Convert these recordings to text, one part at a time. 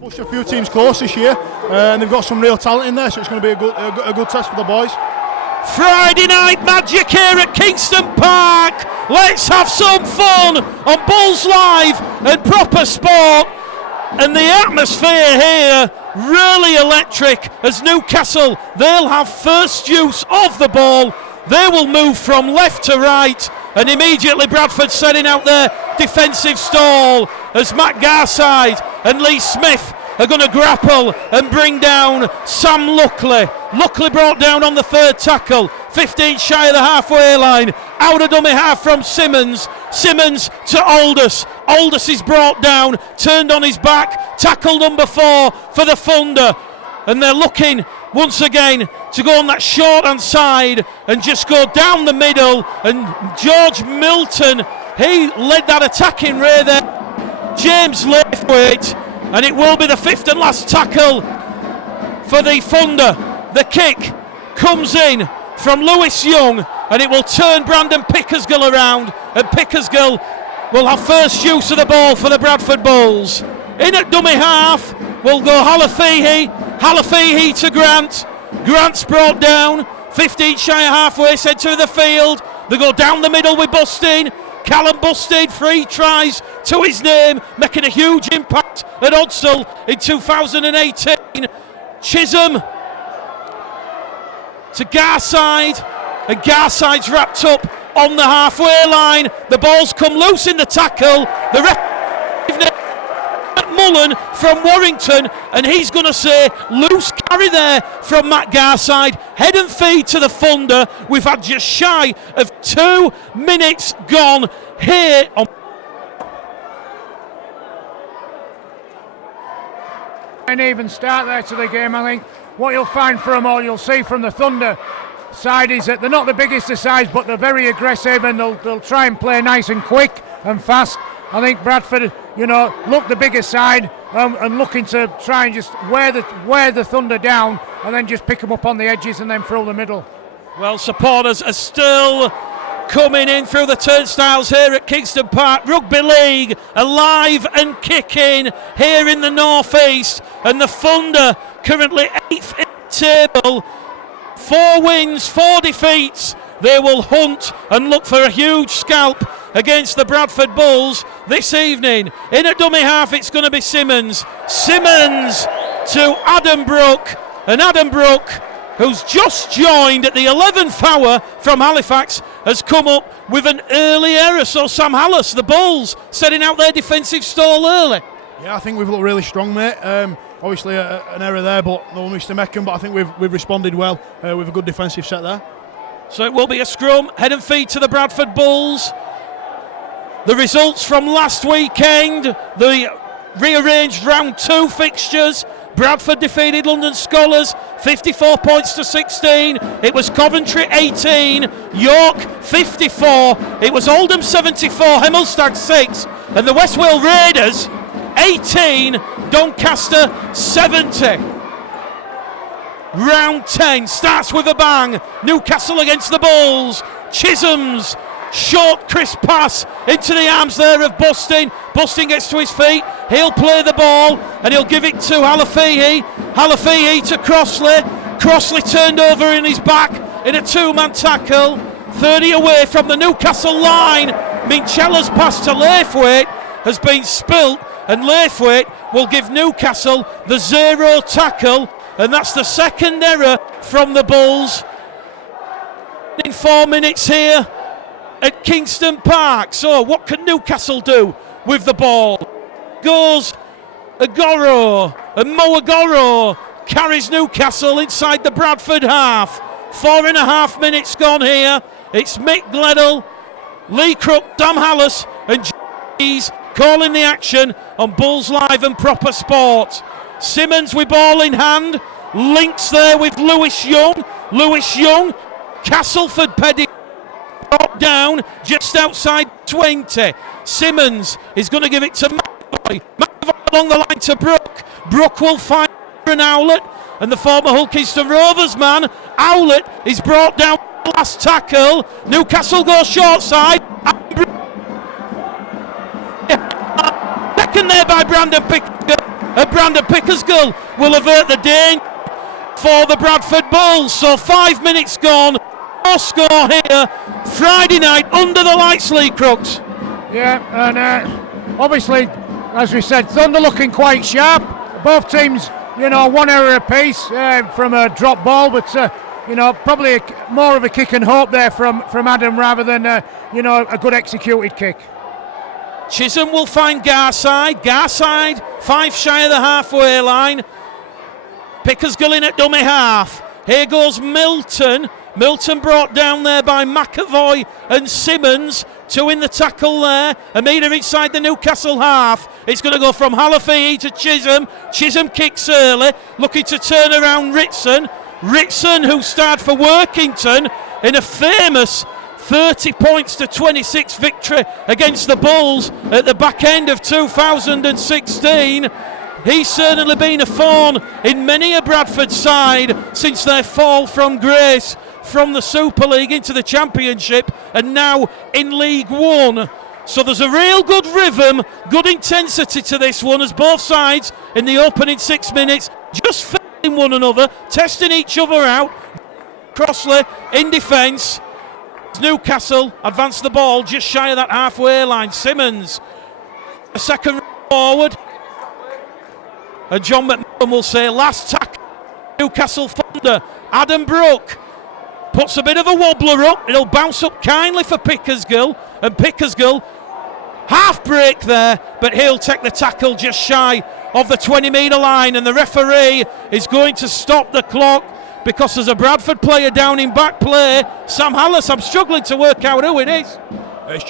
Pushed a few teams close this year, and they've got some real talent in there, so it's going to be a good test for the boys. Friday night magic here at Kingston Park. Let's have some fun on Bulls Live and Proper Sport. And the atmosphere here really electric as Newcastle, they'll have first use of the ball. They will move from left to right, and immediately Bradford setting out their defensive stall as Matt Garside and Lee Smith are going to grapple and bring down Sam Luckley. Luckley brought down on the third tackle, 15 shy of the halfway line. Out of dummy half from Simmons. Simmons to Aldous. Aldous is brought down, turned on his back. Tackle number 4 for the Thunder. And they're looking once again to go on that short hand side and just go down the middle. And George Milton, he led that attacking ray there. James Laithwaite, and it will be the 5th and last tackle for the Thunder. The kick comes in from Lewis Young, and it will turn Brandon Pickersgill around, and Pickersgill will have first use of the ball for the Bradford Bulls. In at dummy half will go Halafehi to Grant. Grant's brought down, 15 shy of halfway, sent to the field. They go down the middle with Bustin. Callum Bustin, 3 tries to his name, making a huge impact at Odsal in 2018. Chisholm to Garside, and Garside's wrapped up on the halfway line. The ball's come loose in the tackle. The ref Mullen from Warrington, and he's going to say loose carry there from Matt Garside. Head and feed to the Thunder. We've had just shy of 2 minutes gone here on. An even start there to the game. I think what you'll find from all you'll see from the Thunder side is that they're not the biggest of size, but they're very aggressive, and they'll try and play nice and quick and fast. I think Bradford, look the bigger side and looking to try and just wear the Thunder down and then just pick them up on the edges and then through the middle. Well, supporters are still coming in through the turnstiles here at Kingston Park. Rugby League alive and kicking here in the northeast, and the Thunder currently 8th in the table. 4 wins, 4 defeats. They will hunt and look for a huge scalp against the Bradford Bulls this evening. In at dummy half, it's going to be Simmons. Simmons to Adam Brook, and Adam Brook, who's just joined at the 11th hour from Halifax, has come up with an early error. So Sam Hallis, the Bulls, setting out their defensive stall early. Yeah, I think we've looked really strong, mate. Obviously an error there, but no one to make them. But I think we've responded well with a good defensive set there. So it will be a scrum, head and feet to the Bradford Bulls. The results from last weekend, the rearranged round 2 fixtures. Bradford defeated London Scholars 54 points to 16. It was Coventry 18, York 54. It was Oldham 74, Hemmelstad 6, and the West Wales Raiders 18, Doncaster 70. Round 10 starts with a bang. Newcastle against the Bulls. Chisholm's short, crisp pass into the arms there of Bustin. Bustin gets to his feet. He'll play the ball and he'll give it to Halafehi. Halafehi to Crossley. Crossley turned over in his back in a 2-man tackle. 30 away from the Newcastle line. Minchella's pass to Laithwaite has been spilt, and Laithwaite will give Newcastle the 0 tackle. And that's the second error from the Bulls in 4 minutes here at Kingston Park. So what can Newcastle do with the ball? Goes Agoro, and Mo Agoro carries Newcastle inside the Bradford half. 4.5 minutes gone here. It's Mick Gledell, Lee Crook, Sam Hallis and G's calling the action on Bulls Live and Proper Sport. Simmons with ball in hand, links there with Lewis Young. Lewis Young, Castleford pedigree, brought down just outside 20. Simmons is going to give it to McAvoy. McAvoy along the line to Brook. Brook will find an Owlett, and the former Hull Kingston Rovers man, Owlett, is brought down last tackle. Newcastle goes short side. Second there by Brandon Pickett. Brandon Pickersgill will avert the danger for the Bradford Bulls. So 5 minutes gone. No score here. Friday night under the lights, Lee Crooks. Yeah, and obviously, as we said, Thunder looking quite sharp. Both teams, one error apiece from a drop ball, but probably more of a kick and hope there from Adam rather than a good executed kick. Chisholm will find Garside. Garside 5 shy of the halfway line. Pickersgill in at dummy half. Here goes Milton. Milton brought down there by McAvoy and Simmons. 2 in the tackle there. A metre inside the Newcastle half. It's going to go from Halafihi to Chisholm. Chisholm kicks early, looking to turn around Ritson. Ritson, who starred for Workington in a famous 30 points to 26 victory against the Bulls at the back end of 2016. He's certainly been a thorn in many a Bradford side since their fall from grace from the Super League into the Championship and now in League One. So there's a real good rhythm, good intensity to this one as both sides in the opening 6 minutes just failing one another, testing each other out. Crossley in defence. Newcastle advance the ball just shy of that halfway line. Simmons a second forward, and John McMillan will say last tackle Newcastle Thunder. Adam Brooke puts a bit of a wobbler up. It'll bounce up kindly for Pickersgill, and Pickersgill half break there, but he'll take the tackle just shy of the 20-metre line, and the referee is going to stop the clock because there's a Bradford player down in back play. Sam Hallis, I'm struggling to work out who it is. It's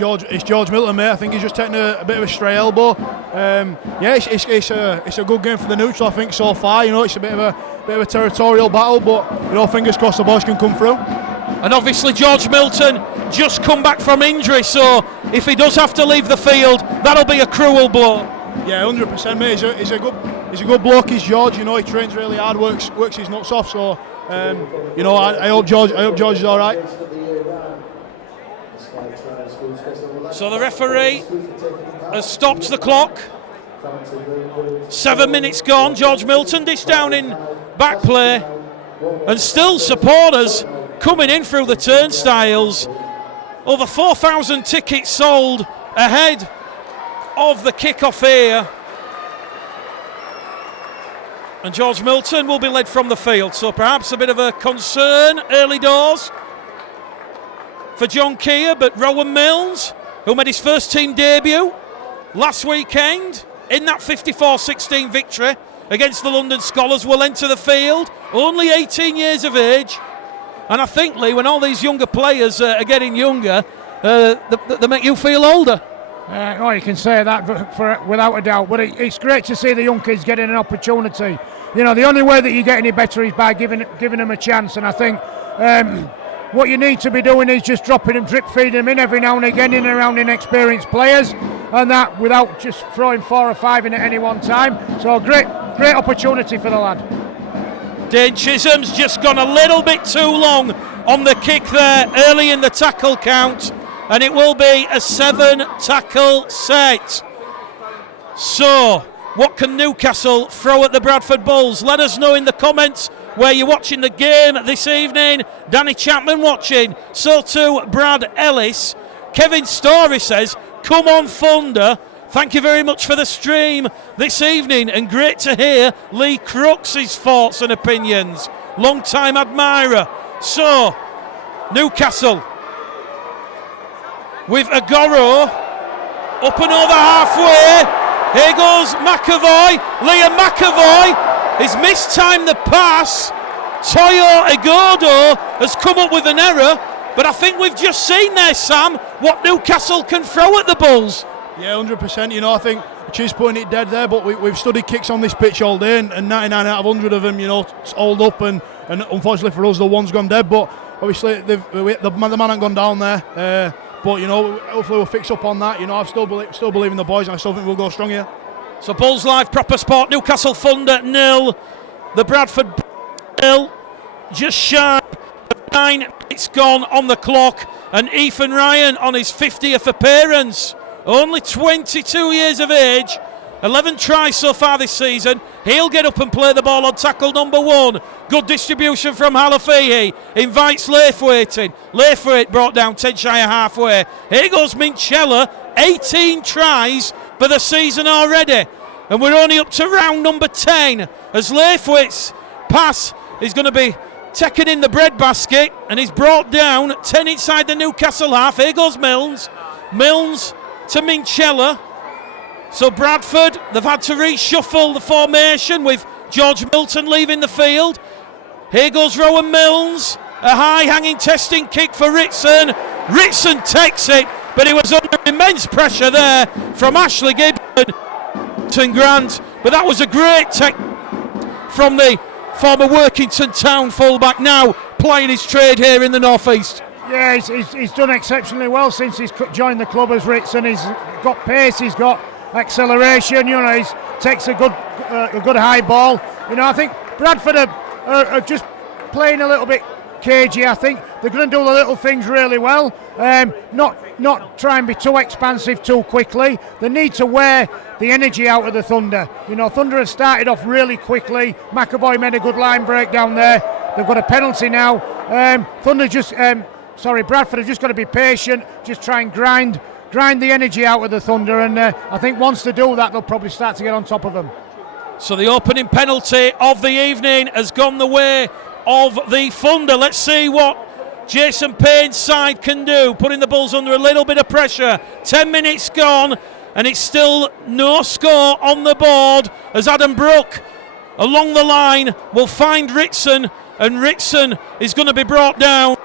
George Milton, mate. I think he's just taking a bit of a stray elbow. It's a good game for the neutral, I think, so far. It's a bit of a territorial battle, but fingers crossed the boys can come through. And obviously George Milton just come back from injury, so if he does have to leave the field, that'll be a cruel blow. Yeah, 100%, mate. He's a good bloke. He's George. He trains really hard, works his nuts off. So I hope George is all right. So the referee has stopped the clock. 7 minutes gone. George Milton dished down in back play, and still supporters coming in through the turnstiles. Over 4,000 tickets sold ahead of the kick-off here. And George Milton will be led from the field, so perhaps a bit of a concern early doors for John Keir, but Rowan Milnes, who made his first team debut last weekend in that 54-16 victory against the London Scholars, will enter the field, only 18 years of age. And I think, Lee, when all these younger players are getting younger, they make you feel older. You can say that without a doubt, but it's great to see the young kids getting an opportunity. The only way that you get any better is by giving them a chance, and I think what you need to be doing is just dropping them, drip feeding them in every now and again in and around inexperienced players, and that without just throwing 4 or 5 in at any one time. So great opportunity for the lad. Dane Chisholm's just gone a little bit too long on the kick there early in the tackle count, and it will be a 7-tackle set. So, what can Newcastle throw at the Bradford Bulls? Let us know in the comments where you're watching the game this evening. Danny Chapman watching, so too Brad Ellis. Kevin Story says, come on Thunder. Thank you very much for the stream this evening, and great to hear Lee Crooks' thoughts and opinions. Long-time admirer. So, Newcastle with Agoro up and over halfway. Here goes McAvoy. Liam McAvoy has mistimed the pass. Toyo Igodo has come up with an error, but I think we've just seen there, Sam, what Newcastle can throw at the Bulls. Yeah, 100%. I think Chiz putting it dead there, but we've studied kicks on this pitch all day, and 99 out of 100 of them, hold up, and unfortunately for us, the one's gone dead. But obviously, the man hasn't gone down there. But hopefully we'll fix up on that. I still believe in the boys, and I still think we'll go strong here. So Bulls Live, proper sport. Newcastle Thunder 0, the Bradford 0. Just shy of 9 minutes gone on the clock, and Ethan Ryan on his 50th appearance. Only 22 years of age, 11 tries so far this season. He'll get up and play the ball on tackle number 1. Good distribution from Halafihi. Invites Laithwaite in. Laithwaite brought down 10 shy of halfway. Here goes Minchella. 18 tries for the season already. And we're only up to round number 10. As Laithwaite's pass is going to be taken in the breadbasket. And he's brought down 10 inside the Newcastle half. Here goes Milnes. Milnes to Minchella. So Bradford, they've had to reshuffle the formation with George Milton leaving the field. Here goes Rowan Milnes. A high-hanging testing kick for Ritson. Ritson takes it, but he was under immense pressure there from Ashley Gibson Grant. But that was a great take from the former Workington Town fullback, now playing his trade here in the North East. Yeah, he's done exceptionally well since he's joined the club as Ritson. He's got pace, he's got acceleration, he takes a good high ball. I think Bradford are just playing a little bit cagey. I think they're going to do the little things really well, not try and be too expansive too quickly. They need to wear the energy out of the Thunder. Thunder have started off really quickly. McAvoy made a good line break down there. They've got a penalty now. Bradford have just got to be patient, just try and grind the energy out of the Thunder, and I think once they do that, they'll probably start to get on top of them. So the opening penalty of the evening has gone the way of the Thunder. Let's see what Jason Payne's side can do, putting the Bulls under a little bit of pressure. 10 minutes gone, and it's still no score on the board as Adam Brook along the line will find Ritson, and Ritson is going to be brought down.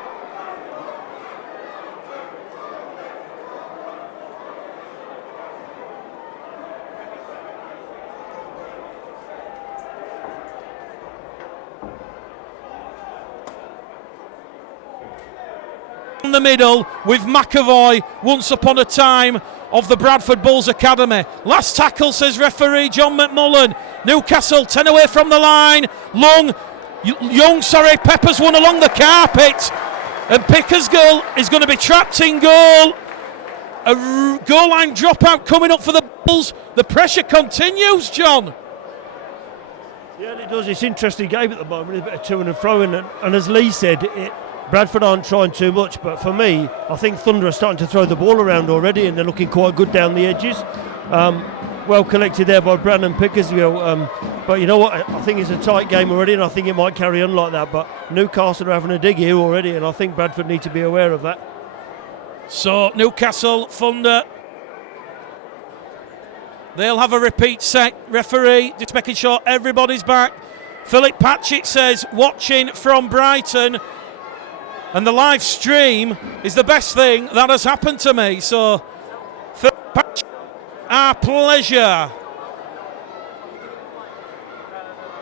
In the middle with McAvoy, once upon a time of the Bradford Bulls Academy. Last tackle, says referee John McMullen. Newcastle 10 away from the line. Peppers won along the carpet, and Pickersgill is going to be trapped in goal. A goal line dropout coming up for the Bulls. The pressure continues, John. Yeah, it does. It's an interesting game at the moment. It's a bit of to and fro, and as Lee said, Bradford aren't trying too much, but for me, I think Thunder are starting to throw the ball around already, and they're looking quite good down the edges. Well collected there by Brandon Pickersgill, but you know what, I think it's a tight game already, and I think it might carry on like that, but Newcastle are having a dig here already, and I think Bradford need to be aware of that. So Newcastle Thunder, they'll have a repeat set. Referee just making sure everybody's back. Philip Patchett says watching from Brighton, and the live stream is the best thing that has happened to me. So, our pleasure.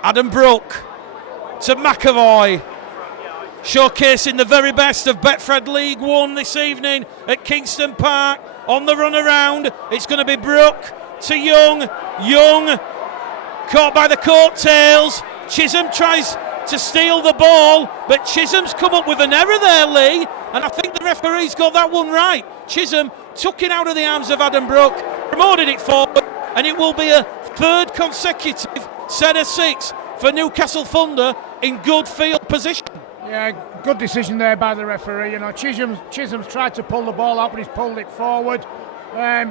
Adam Brook to McAvoy, showcasing the very best of Betfred League 1 this evening at Kingston Park. On the run around, it's going to be Brook to Young. Young caught by the coattails. Chisholm tries to steal the ball, but Chisholm's come up with an error there, Lee, and I think the referee's got that one right. Chisholm took it out of the arms of Adam Brook, promoted it forward, and it will be a third consecutive set of 6 for Newcastle Thunder in good field position. Yeah, good decision there by the referee. Chisholm's tried to pull the ball out, but he's pulled it forward.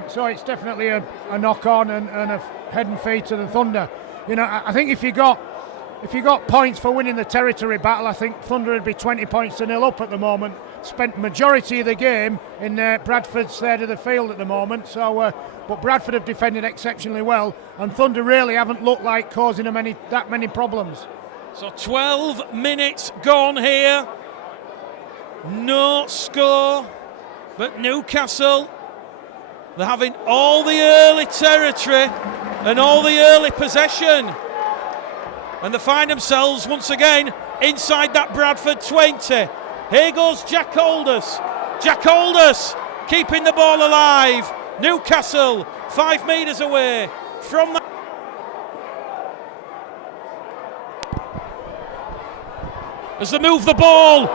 So it's definitely a knock on and a head and feet to the Thunder. I think if you got points for winning the territory battle, I think Thunder would be 20 points to 0 up at the moment. Spent majority of the game in Bradford's third of the field at the moment. So, but Bradford have defended exceptionally well, and Thunder really haven't looked like causing them that many problems. So 12 minutes gone here. No score, but Newcastle, they're having all the early territory and all the early possession. And they find themselves once again inside that Bradford 20. Here goes Jack Aldous. Jack Aldous keeping the ball alive. Newcastle 5 metres away from that. As they move the ball,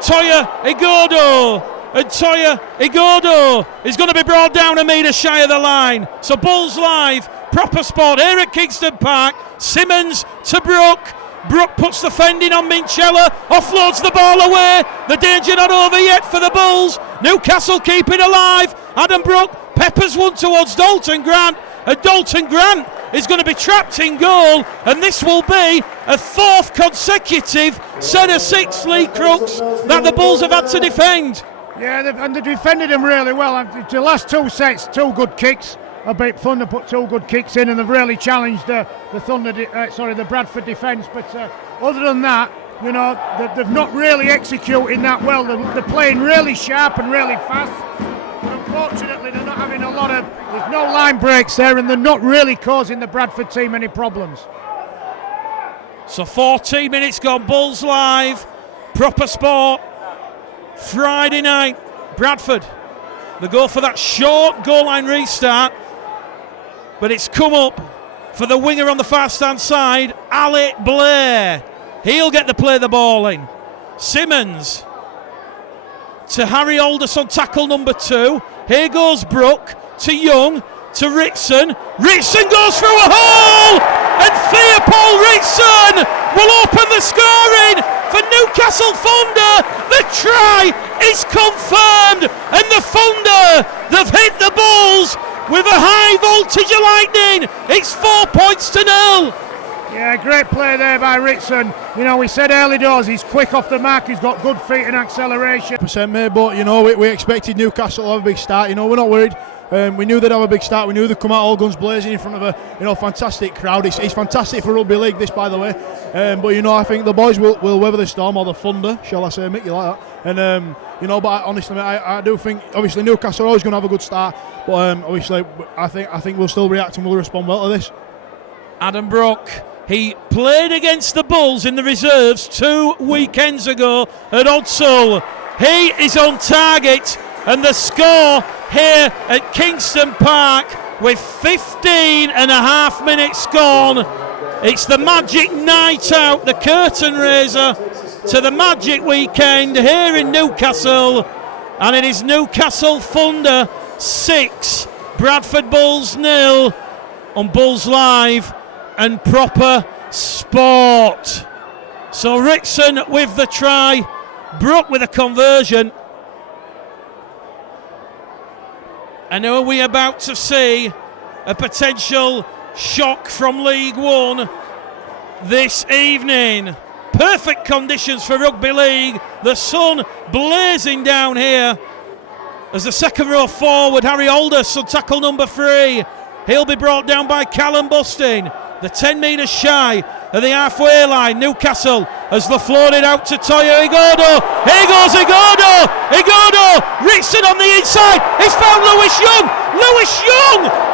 Toya Igodo. And Toya Igodo is going to be brought down a metre shy of the line. So Bulls Live Proper sport here at Kingston Park. Simmons to Brook. Brook puts the fending on Minchella, offloads the ball away. The danger not over yet for the Bulls. Newcastle keep it alive. Adam Brook peppers one towards Dalton Grant, and Dalton Grant is going to be trapped in goal, and this will be a fourth consecutive set of 6 Lee Crooks that the Bulls have had to defend. Yeah, and they defended him really well. And the last 2 sets, 2 good kicks. I bet Thunder put 2 good kicks in, and they've really challenged the Bradford defence. But other than that, you know, they've not really executing that well. They're playing really sharp and really fast. But unfortunately, they're not having there's no line breaks there, and they're not really causing the Bradford team any problems. So 14 minutes gone, Bulls live, proper sport. Friday night, Bradford. They go for that short goal line restart, but it's come up for the winger on the far stand side, Alec Blair. He'll get to play the ball in. Simmons to Harry Aldous on tackle number 2. Here goes Brook to Young to Ritson. Ritson goes through a hole, and Theopol Ritson will open the scoring for Newcastle Thunder. The try is confirmed, and the Thunder, they've hit the Bulls with a high voltage of lightning. It's 4 points to 0. Yeah, great play there by Ritson. You know, we said early doors, he's quick off the mark, he's got good feet and acceleration. % mate, but you know, we expected Newcastle to have a big start. You know, we're not worried. We knew they'd have a big start. We knew they'd come out all guns blazing in front of a fantastic crowd. It's fantastic for rugby league, this, by the way. But you know, I think the boys will weather the storm, or the Thunder, shall I say, Mick, you like that? And you know, but honestly, mate, I do think obviously Newcastle are always going to have a good start. But obviously, I think we'll still react and we'll respond well to this. Adam Brook, he played against the Bulls in the reserves 2 weekends ago at Odsall. He is on target, and the score here at Kingston Park with 15 and a half minutes gone. It's the magic night out, the curtain raiser to the magic weekend here in Newcastle, and it is Newcastle Thunder 6, Bradford Bulls 0 on Bulls Live and Proper Sport. So Ritson with the try, Brook with a conversion. And are we about to see a potential shock from League One this evening? Perfect conditions for rugby league. The sun blazing down here as the second row forward, Harry Aldous on tackle number 3. He'll be brought down by Callum Bustin. The 10 metres shy of the halfway line. Newcastle has the floated out to Toyo Igodo. Here goes Igodo. Ritson on the inside. He's found Lewis Young.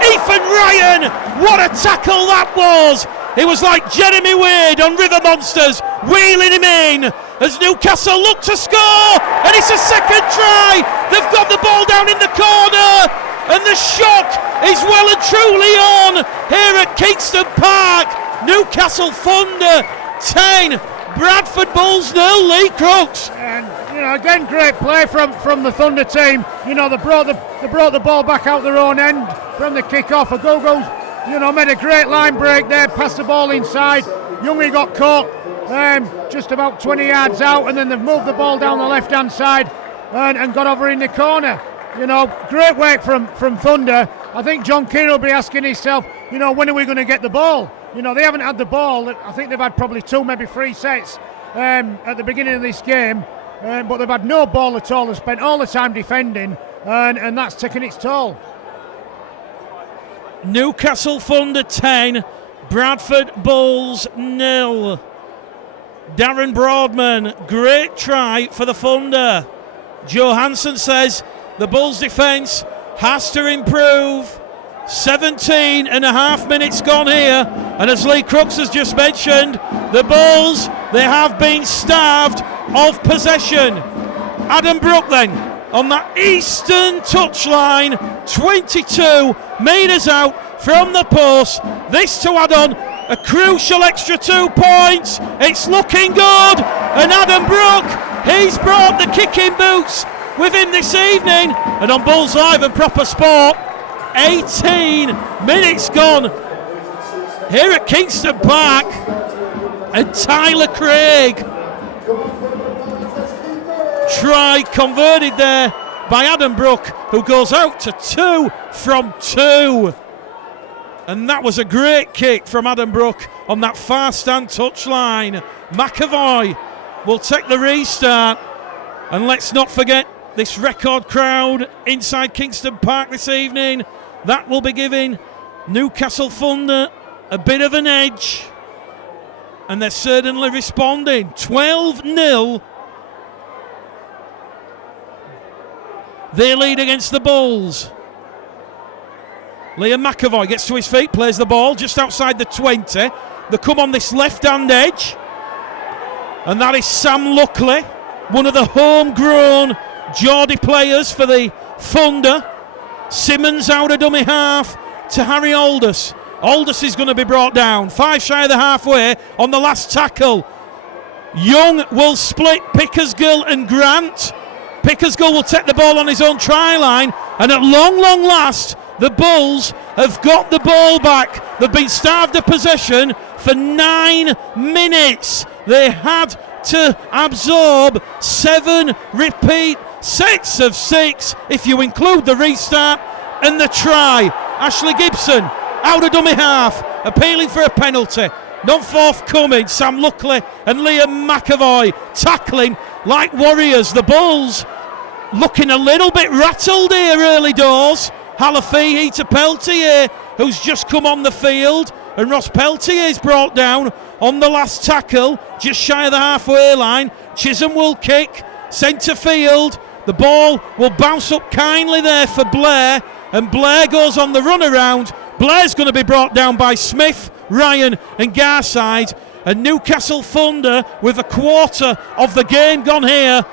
Ethan Ryan. What a tackle that was. It was like Jeremy Wade on River Monsters, wheeling him in as Newcastle look to score, and it's a second try. They've got the ball down in the corner, and the shock is well and truly on here at Kingston Park. Newcastle Thunder 10, Bradford Bulls 0, Lee Crooks. And you know, again, great play from the Thunder team. You know, they brought the ball back out their own end from the kick-off. Agogo's, you know, made a great line break there, passed the ball inside. Youngie got caught just about 20 yards out, and then they've moved the ball down the left-hand side and got over in the corner. You know, great work from Thunder. I think John Keane will be asking himself, you know, when are we going to get the ball? You know, they haven't had the ball. I think they've had probably 2, maybe 3 sets at the beginning of this game, but they've had no ball at all. They've spent all the time defending, and that's taken its toll. Newcastle Thunder 10, Bradford Bulls 0. Darren Broadman, great try for the Thunder. Johansson says the Bulls defence has to improve. 17 and a half minutes gone here, and as Lee Crooks has just mentioned, the Bulls, they have been starved of possession. Adam Brook then on that eastern touchline, 22 metres out from the post. This to add on a crucial extra 2 points. It's looking good, and Adam Brook, he's brought the kicking boots with him this evening. And on Bulls Live and Proper Sport, 18 minutes gone here at Kingston Park. And Tyler Craig, try converted there by Adam Brook, who goes out to 2 from 2. And that was a great kick from Adam Brook on that far stand touchline. McAvoy will take the restart. And let's not forget this record crowd inside Kingston Park this evening. That will be giving Newcastle Thunder a bit of an edge. And they're certainly responding. 12-0. They lead against the Bulls. Liam McAvoy gets to his feet, plays the ball just outside the 20. They come on this left-hand edge. And that is Sam Luckley, one of the homegrown Geordie players for the Thunder. Simmons out of dummy half to Harry Aldous. Aldous is going to be brought down. 5 shy of the halfway on the last tackle. Young will split Pickersgill and Grant. Pickersgill will take the ball on his own try line. And at long last, the Bulls have got the ball back. They've been starved of possession for 9 minutes. They had to absorb 7 repeat sets of 6, if you include the restart and the try. Ashley Gibson out of dummy half, appealing for a penalty. Not forthcoming. Sam Luckley and Liam McAvoy tackling like warriors. The Bulls looking a little bit rattled here early doors. Halafihi to Peltier, who's just come on the field. And Ross Peltier is brought down on the last tackle, just shy of the halfway line. Chisholm will kick, centre field. The ball will bounce up kindly there for Blair. And Blair goes on the run around. Blair's going to be brought down by Smith, Ryan and Garside. And Newcastle Thunder with a quarter of the game gone here.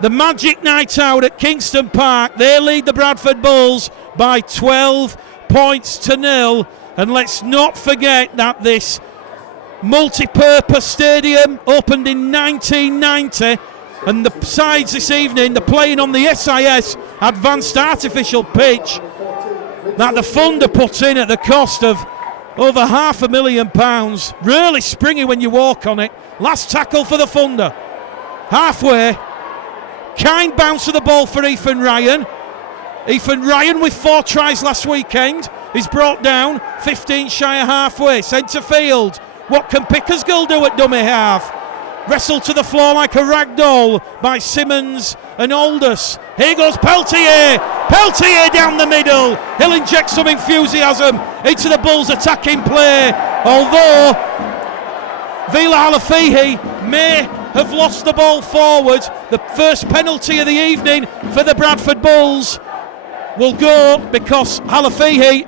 The magic night out at Kingston Park. They lead the Bradford Bulls by 12 points to 0. And let's not forget that this multi-purpose stadium opened in 1990. And the sides this evening, they're playing on the SIS Advanced Artificial Pitch that the Thunder put in at the cost of over £500,000. Really springy when you walk on it. Last tackle for the Thunder. Halfway. Kind bounce of the ball for Ethan Ryan. Ethan Ryan with 4 tries last weekend is brought down 15 shy of halfway. Centre field. What can Pickersgill do at dummy half? Wrestled to the floor like a rag doll by Simmons and Aldous. Here goes Peltier. Peltier down the middle. He'll inject some enthusiasm into the Bulls' attacking play. Although Vila Halafihi may have lost the ball forward. The first penalty of the evening for the Bradford Bulls will go because Halafihi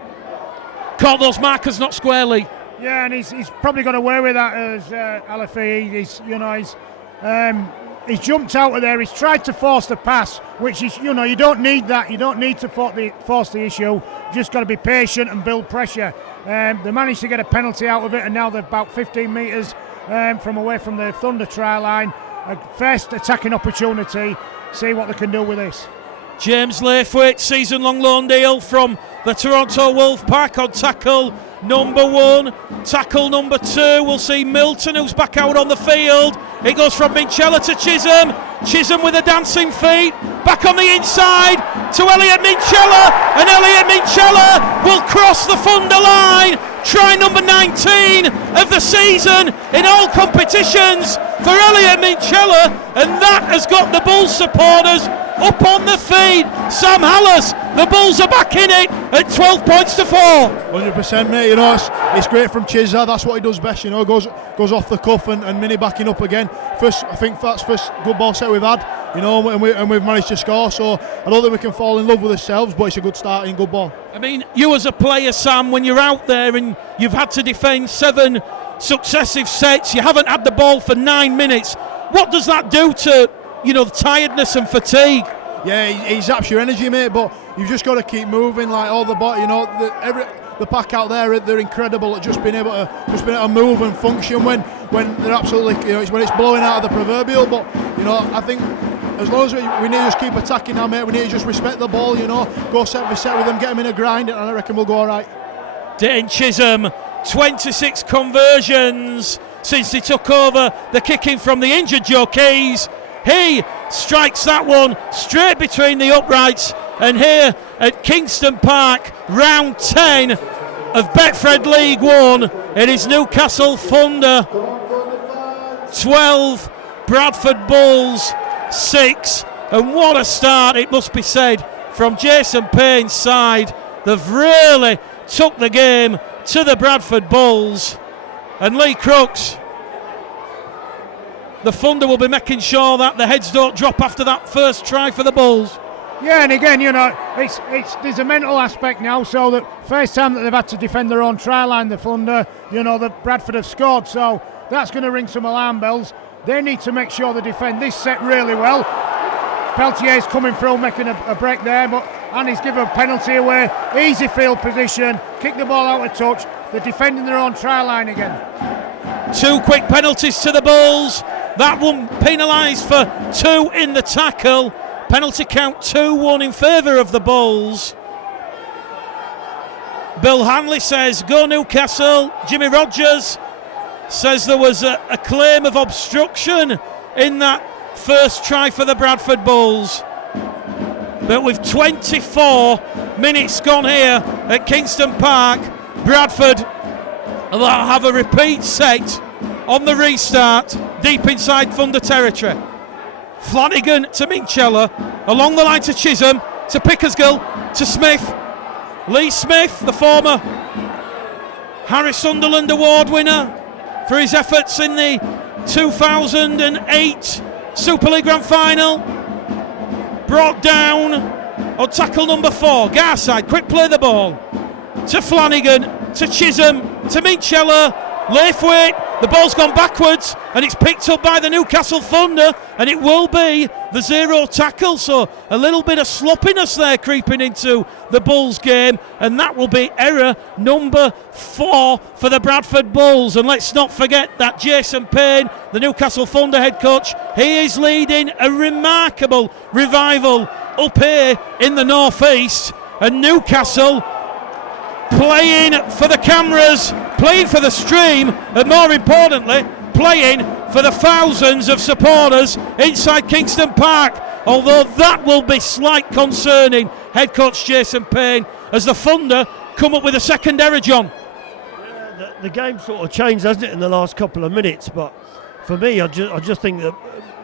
caught those markers not squarely. Yeah, and he's probably got away with that as Halafihi. He's jumped out of there. He's tried to force the pass, which is, you don't need that. You don't need to force the issue. Just got to be patient and build pressure. They managed to get a penalty out of it, and now they're about 15 metres from away from the Thunder try line. A first attacking opportunity. See what they can do with this. James Laithwaite, season-long loan deal from the Toronto Wolfpack on tackle number 1. Tackle number 2, we'll see Milton, who's back out on the field. It goes from Minchella to Chisholm. Chisholm with a dancing feet. Back on the inside to Elliot Minchella. And Elliot Minchella will cross the Thunder line. Try number 19 of the season in all competitions for Elliot Minchella. And that has got the Bulls supporters up on the feet. Sam Hallas, the Bulls are back in it at 12 points to 4. 100%, mate. It's great from Chizza. That's what he does best. Goes off the cuff and mini backing up again. I think that's first good ball set we've had. And we've managed to score. So I don't think we can fall in love with ourselves, but it's a good start in good ball. I mean, you as a player, Sam, when you're out there and you've had to defend 7 successive sets, you haven't had the ball for 9 minutes. What does that do to the tiredness and fatigue? Yeah, he zaps your energy, mate, but you've just got to keep moving like all the the pack out there, they're incredible at just being able to move and function when they're absolutely, when it's blowing out of the proverbial. But I think as long as we need to just keep attacking now, mate, we need to just respect the ball, go set for set with them, get them in a grind, and I reckon we'll go all right. Dane Chisholm 26 conversions since he took over the kicking from the injured Joe Keys. He strikes that one straight between the uprights. And here at Kingston Park, round 10 of Betfred League 1, it is Newcastle Thunder 12, Bradford Bulls 6. And what a start, it must be said, from Jason Payne's side. They've really took the game to the Bradford Bulls. And Lee Crooks, the Thunder will be making sure that the heads don't drop after that first try for the Bulls. Yeah, and again, there's a mental aspect now. So the first time that they've had to defend their own try line, the Thunder, the Bradford have scored. So that's going to ring some alarm bells. They need to make sure they defend this set really well. Peltier's coming through, making a break there, and he's given a penalty away. Easy field position, kick the ball out of touch. They're defending their own try line again. 2 quick penalties to the Bulls. That one penalised for 2 in the tackle. Penalty count 2-1 in favour of the Bulls. Bill Hanley says, go Newcastle. Jimmy Rogers says there was a claim of obstruction in that first try for the Bradford Bulls. But with 24 minutes gone here at Kingston Park, Bradford will have a repeat set on the restart deep inside Thunder territory. Flanagan to Minchella, along the line to Chisholm, to Pickersgill, to Smith. Lee Smith, the former Harry Sunderland Award winner for his efforts in the 2008 Super League Grand Final. Brought down on tackle number 4. Garside, quick play the ball. To Flanagan, to Chisholm, to Minchella. Laithwaite, the ball's gone backwards and it's picked up by the Newcastle Thunder, and it will be the 0 tackle, so a little bit of sloppiness there creeping into the Bulls game, and that will be error number 4 for the Bradford Bulls. And let's not forget that Jason Payne, the Newcastle Thunder head coach, he is leading a remarkable revival up here in the northeast, and Newcastle playing for the cameras, playing for the stream, and more importantly, playing for the thousands of supporters inside Kingston Park. Although that will be slight concerning, head coach Jason Payne, as the Thunder come up with a second error, John. Yeah, the game sort of changed, hasn't it, in the last couple of minutes? But for me, I just think that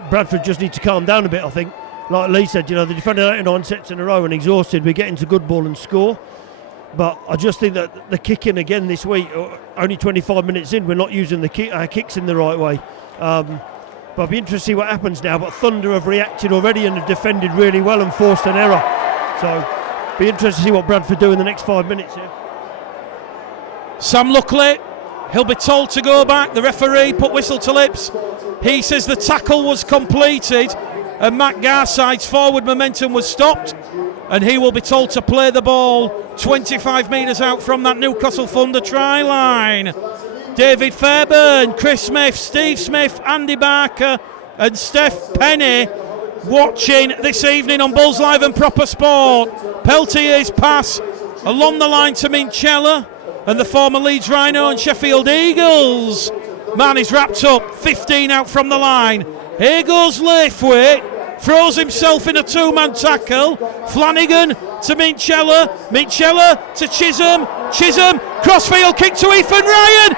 Bradford just need to calm down a bit. I think, like Lee said, they defended 89 sets in a row and exhausted. We get into good ball and score. But I just think that the kicking again this week, only 25 minutes in, we're not using the kicks in the right way. But I'll be interested to see what happens now. But Thunder have reacted already and have defended really well and forced an error. So be interested to see what Bradford do in the next 5 minutes here. Sam Luckley, he'll be told to go back. The referee put whistle to lips. He says the tackle was completed and Matt Garside's forward momentum was stopped, and he will be told to play the ball 25 metres out from that Newcastle Thunder try line. David Fairburn, Chris Smith, Steve Smith, Andy Barker and Steph Penny watching this evening on Bulls Live and Proper Sport. Peltier's pass along the line to Minchella, and the former Leeds Rhino and Sheffield Eagles man is wrapped up, 15 out from the line. Here goes Laithwaite, throws himself in a 2-man tackle. Flanagan to Minchella, Minchella to Chisholm, Chisholm crossfield kick to Ethan Ryan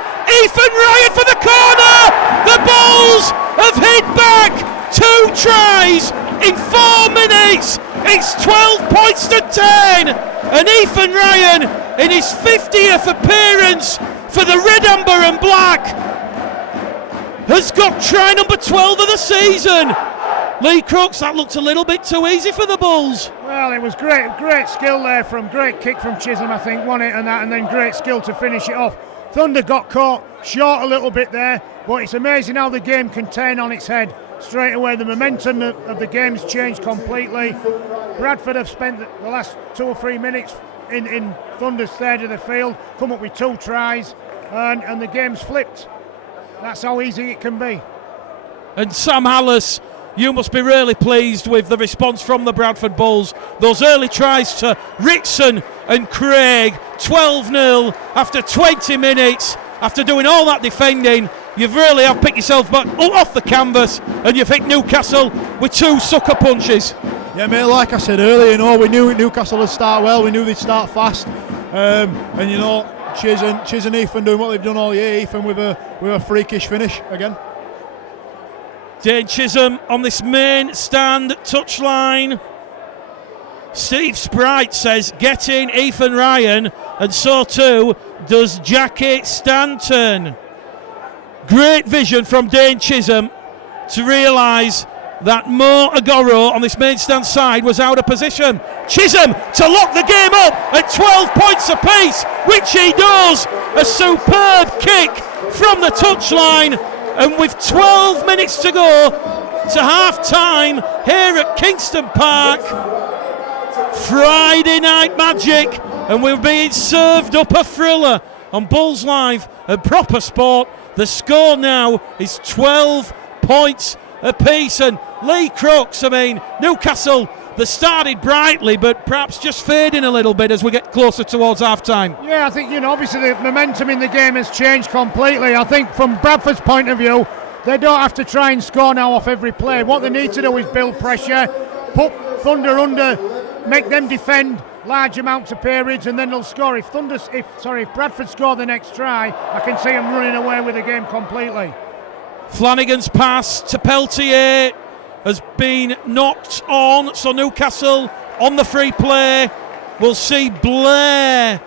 for the corner. The Bulls have hit back 2 tries in 4 minutes. It's 12 points to 10, and Ethan Ryan in his 50th appearance for the red, amber and black has got try number 12 of the season. Lee Crooks, that looked a little bit too easy for the Bulls. Well, it was great skill there great kick from Chisholm, I think, won it, and then great skill to finish it off. Thunder got caught short a little bit there, but it's amazing how the game can turn on its head straight away. The momentum of the game's changed completely. Bradford have spent the last 2 or 3 minutes in Thunder's third of the field, come up with 2 tries, and the game's flipped. That's how easy it can be. And Sam Hallis you must be really pleased with the response from the Bradford Bulls. Those early tries to Ritson and Craig, 12-0 after 20 minutes. After doing all that defending, you've really have picked yourself back off the canvas, and you've hit Newcastle with 2 sucker punches. Yeah, mate, like I said earlier, we knew Newcastle would start well, we knew they'd start fast. And Chiz and Ethan doing what they've done all year, Ethan with a freakish finish again. Dane Chisholm on this main stand touchline. Steve Sprite says, get in Ethan Ryan, and so too does Jackie Stanton. Great vision from Dane Chisholm to realise that Mo Agoro on this main stand side was out of position. Chisholm to lock the game up at 12 points apiece, which he does. A superb kick from the touchline, and with 12 minutes to go to half time here at Kingston Park, Friday Night Magic, and we're being served up a thriller on Bulls Live and Proper Sport. The score now is 12 points apiece, and Lee Crooks, Newcastle, they started brightly but perhaps just fading a little bit as we get closer towards half time. Yeah, I think, obviously the momentum in the game has changed completely. I think from Bradford's point of view, they don't have to try and score now off every play. What they need to do is build pressure, put Thunder under, make them defend large amounts of periods, and then they'll score. If Bradford score the next try, I can see them running away with the game completely. Flanagan's pass to Peltier has been knocked on, so Newcastle on the free play. We'll see Blair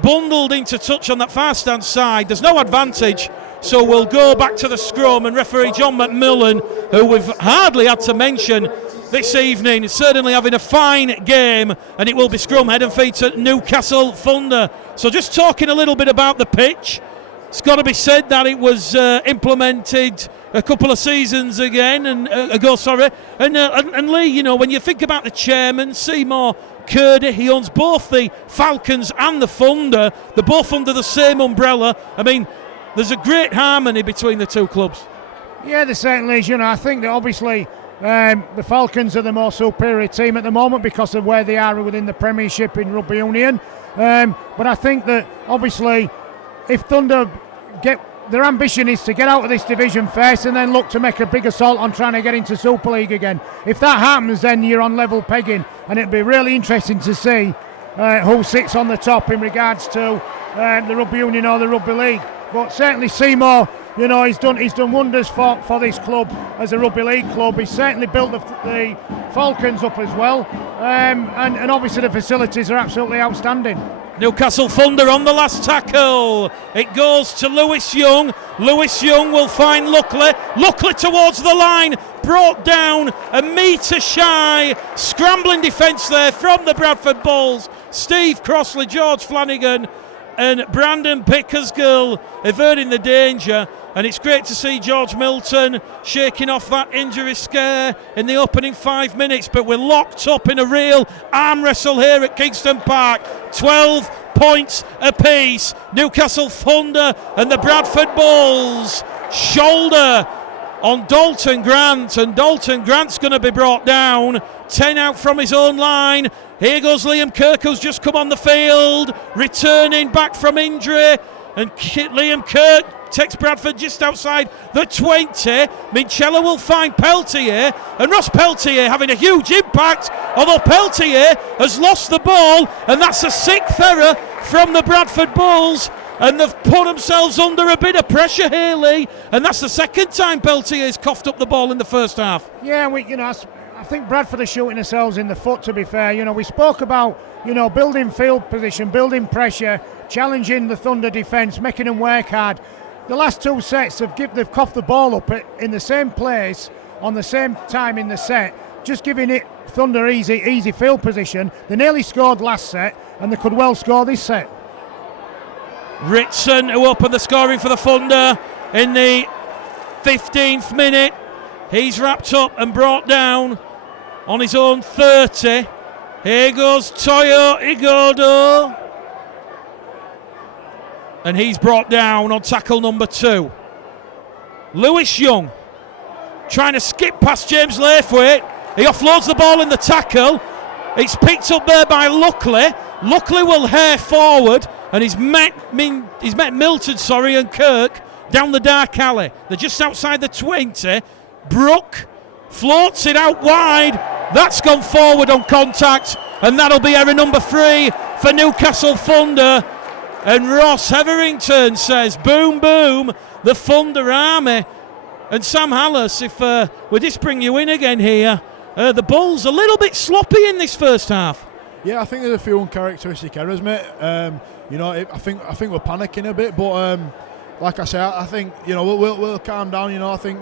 bundled into touch on that far stand side. There's no advantage, so we'll go back to the scrum, and referee John McMillan, who we've hardly had to mention this evening, certainly having a fine game, and it will be scrum head and feet at Newcastle Thunder. So just talking a little bit about the pitch, it's got to be said that it was implemented a couple of seasons ago. And Lee, when you think about the chairman, Seymour Curdy, he owns both the Falcons and the Thunder. They're both under the same umbrella. There's a great harmony between the two clubs. Yeah, there certainly is. I think that obviously the Falcons are the more superior team at the moment because of where they are within the Premiership in Rugby Union. But I think that obviously if Thunder their ambition is to get out of this division first and then look to make a big assault on trying to get into Super League again. If that happens, then you're on level pegging, and it'd be really interesting to see who sits on the top in regards to the Rugby Union or the Rugby League. But certainly Seymour, he's done wonders for this club as a Rugby League club. He's certainly built the Falcons up as well, and obviously the facilities are absolutely outstanding. Newcastle Thunder on the last tackle. It goes to Lewis Young. Lewis Young will find Luckley. Luckley towards the line. Brought down a metre shy. Scrambling defence there from the Bradford Bulls. Steve Crossley, George Flanagan and Brandon Pickersgill averting the danger. And it's great to see George Milton shaking off that injury scare in the opening 5 minutes. But we're locked up in a real arm wrestle here at Kingston Park. 12 points apiece. Newcastle Thunder and the Bradford Bulls. Shoulder on Dalton Grant. And Dalton Grant's going to be brought down. 10 out from his own line. Here goes Liam Kirk, who's just come on the field. Returning back from injury. And Liam Kirk takes Bradford just outside the 20. Minchella will find Peltier, and Ross Peltier having a huge impact, although Peltier has lost the ball, and that's a 6th error from the Bradford Bulls, and they've put themselves under a bit of pressure here, Lee, and that's the second time Peltier has coughed up the ball in the first half. Yeah, I think Bradford are shooting themselves in the foot, to be fair. We spoke about building field position, building pressure, challenging the Thunder defence, making them work hard. The last 2 sets they've coughed the ball up in the same place on the same time in the set, just giving it Thunder easy field position. They nearly scored last set, and they could well score this set. Ritson, who opened the scoring for the Thunder in the 15th minute, he's wrapped up and brought down on his own 30. Here goes Toyo Igodo. And he's brought down on tackle number 2. Lewis Young trying to skip past James Laithwaite. He offloads the ball in the tackle. It's picked up there by Luckley. Luckley will hair forward, and he's met Milton, and Kirk down the dark alley. They're just outside the 20. Brook floats it out wide. That's gone forward on contact, and that'll be error number 3 for Newcastle Thunder. And Ross Hetherington says, boom, boom, the Thunder army. And Sam Hallis, if we just bring you in again here, the Bulls a little bit sloppy in this first half. Yeah, I think there's a few uncharacteristic errors, mate. I think we're panicking a bit, but like I say, I think we'll calm down. I think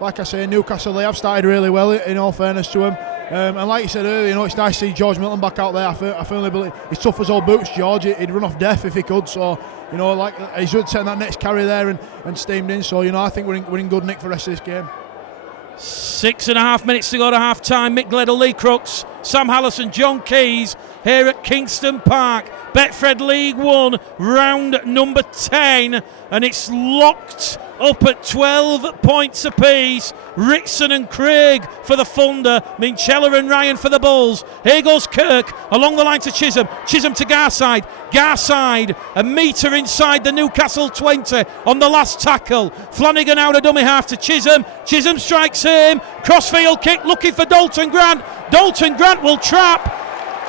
like I say, Newcastle, they have started really well. In all fairness to them, and like you said earlier, it's nice to see George Milton back out there. I firmly believe he's tough as old boots, George. He'd run off death if he could. So like he should take that next carry there and steamed in. So I think we're in good nick for the rest of this game. 6.5 minutes to go to half time. Mick Gledall, Lee Crooks, Sam Hallis and John Keys here at Kingston Park. Betfred League 1, round number 10, and it's locked up at 12 points apiece. Ritson and Craig for the Thunder, Minchella and Ryan for the Bulls. Here goes Kirk along the line to Chisholm. Chisholm to Garside. Garside a metre inside the Newcastle 20 on the last tackle. Flanagan out of dummy half to Chisholm. Chisholm strikes him. Crossfield kick looking for Dalton Grant. Dalton Grant will trap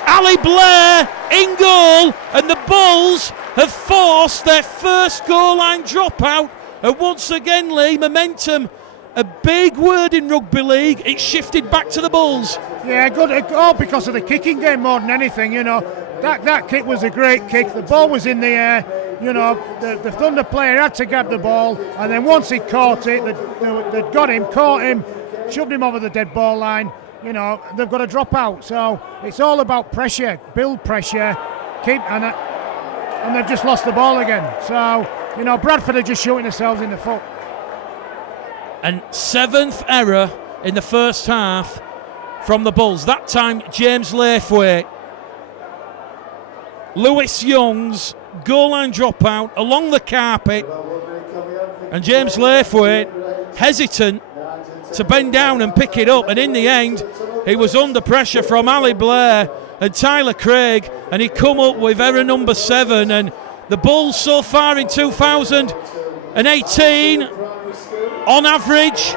Ali Blair in goal, and the Bulls have forced their first goal line dropout. And once again, Lee, momentum, a big word in rugby league, it's shifted back to the Bulls. Yeah, good, all because of the kicking game more than anything. That kick was a great kick. The ball was in the air. The Thunder player had to grab the ball, and then once he caught it, they'd got him, caught him, shoved him over the dead ball line. They've got to drop out. So it's all about pressure, build pressure, and they've just lost the ball again. So, Bradford are just shooting themselves in the foot. And 7th error in the first half from the Bulls. That time, James Laithwaite. Lewis Young's goal line dropout along the carpet. And James Laithwaite hesitant to bend down and pick it up, and in the end he was under pressure from Ali Blair and Tyler Craig, and he come up with error number 7. And the Bulls so far in 2018 on average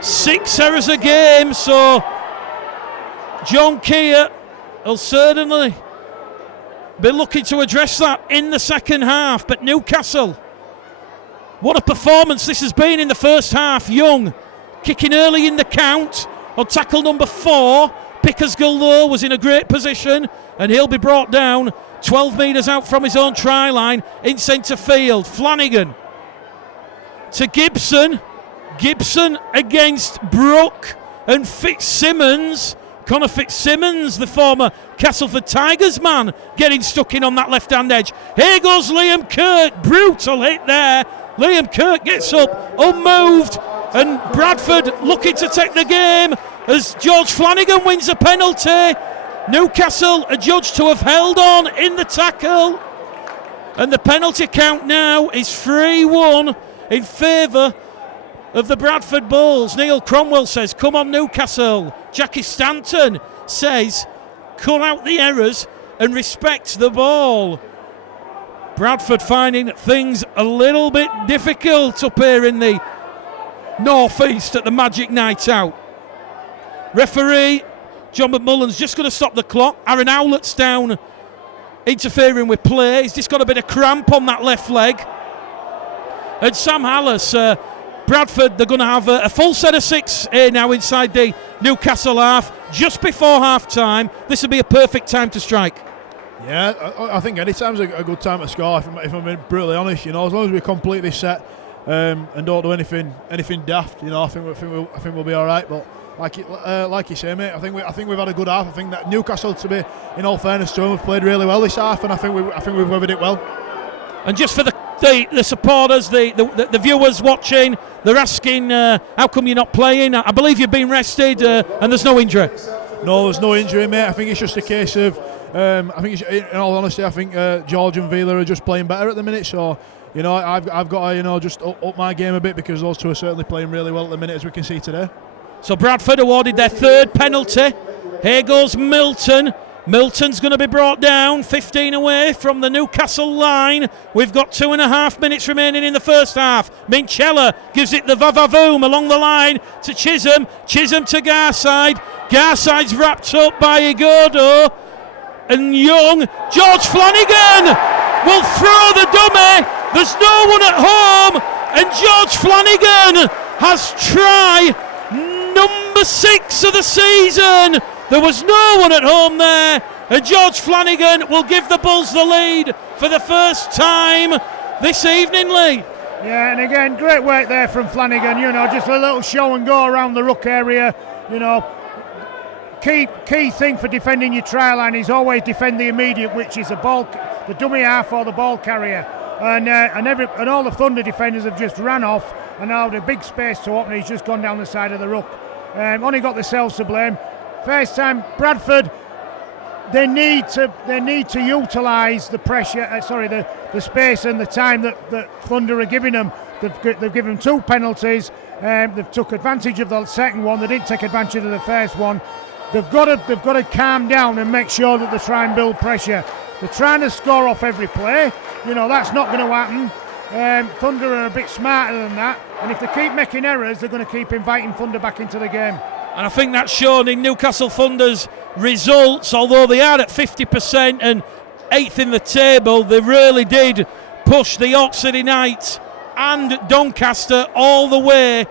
6 errors a game, so John Keir will certainly be looking to address that in the second half. But Newcastle, what a performance this has been in the first half. Young kicking early in the count on tackle number 4. Pickersgill, though, was in a great position, and he'll be brought down 12 metres out from his own try line in centre field. Flanagan to Gibson. Gibson against Brook and Fitzsimmons. Connor Fitzsimmons, the former Castleford Tigers man, getting stuck in on that left-hand edge. Here goes Liam Kirk. Brutal hit there. Liam Kirk gets up, unmoved, and Bradford looking to take the game as George Flanagan wins a penalty. Newcastle are judged to have held on in the tackle, and the penalty count now is 3-1 in favour of the Bradford Bulls. Neil Cromwell says, come on Newcastle. Jackie Stanton says, cut out the errors and respect the ball. Bradford finding things a little bit difficult up here in the northeast at the Magic Night Out. Referee John McMullen's just going to stop the clock. Aaron Owlett's down interfering with play. He's just got a bit of cramp on that left leg. And Sam Hallis, Bradford, they're going to have a full set of 6 here now inside the Newcastle half. Just before half time, this would be a perfect time to strike. Yeah, I think any time's a good time to score, if I'm being brutally honest. As long as we completely set and don't do anything daft, I think we'll be all right. But like you say, mate, I think we've had a good half. I think that Newcastle, to be in all fairness to them, have played really well this half, and I think we've weathered it well. And just for the supporters, the viewers watching, they're asking, how come you're not playing? I believe you've been rested, and there's no injury. No, there's no injury, mate. I think it's just a case of, in all honesty, I think George and Vila are just playing better at the minute. So, I've got to, just up my game a bit, because those two are certainly playing really well at the minute, as we can see today. So Bradford awarded their third penalty. Here goes Milton. Milton's going to be brought down, 15 away from the Newcastle line. We've got 2.5 minutes remaining in the first half. Minchella gives it the va-va-voom along the line to Chisholm. Chisholm to Garside. Garside's wrapped up by Igodo. And Young. George Flanagan will throw the dummy. There's no one at home. And George Flanagan has try number 6 of the season. There was no one at home there, and George Flanagan will give the Bulls the lead for the first time this evening, Lee. Yeah, and again, great work there from Flanagan, just a little show and go around the ruck area, Key thing for defending your try line is always defend the immediate, which is the dummy half or the ball carrier. And all the Thunder defenders have just ran off and allowed a big space to open. He's just gone down the side of the ruck. Only got themselves to blame. First time, Bradford, they need to utilise the pressure. The space and the time that Thunder are giving them. They've given them 2 penalties. They've took advantage of the second one. They didn't take advantage of the first one. They've got to calm down and make sure that they try and build pressure. They're trying to score off every play. That's not going to happen. Thunder are a bit smarter than that, and if they keep making errors, they're going to keep inviting Thunder back into the game. And I think that's shown in Newcastle Thunder's results. Although they are at 50% and 8th in the table, they really did push the York City Knights and Doncaster all the way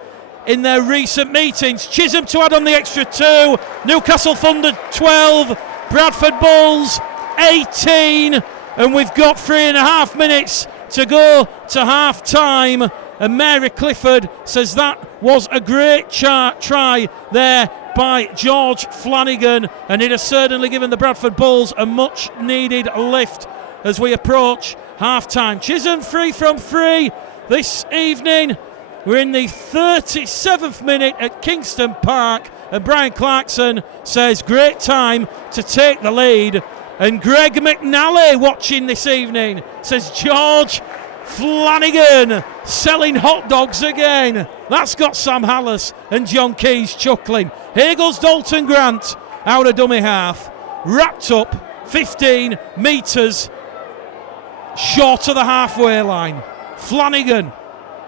in their recent meetings. Chisholm to add on the extra 2. Newcastle Thunder 12, Bradford Bulls 18, and we've got 3.5 minutes to go to half time. And Mary Clifford says that was a great try there by George Flanagan, and it has certainly given the Bradford Bulls a much needed lift as we approach half time. Chisholm free from 3 this evening. We're in the 37th minute at Kingston Park, and Brian Clarkson says great time to take the lead. And Greg McNally watching this evening says George Flanagan selling hot dogs again. That's got Sam Hallis and John Keys chuckling. Here goes Dalton Grant out of dummy half, wrapped up 15 metres short of the halfway line. Flanagan,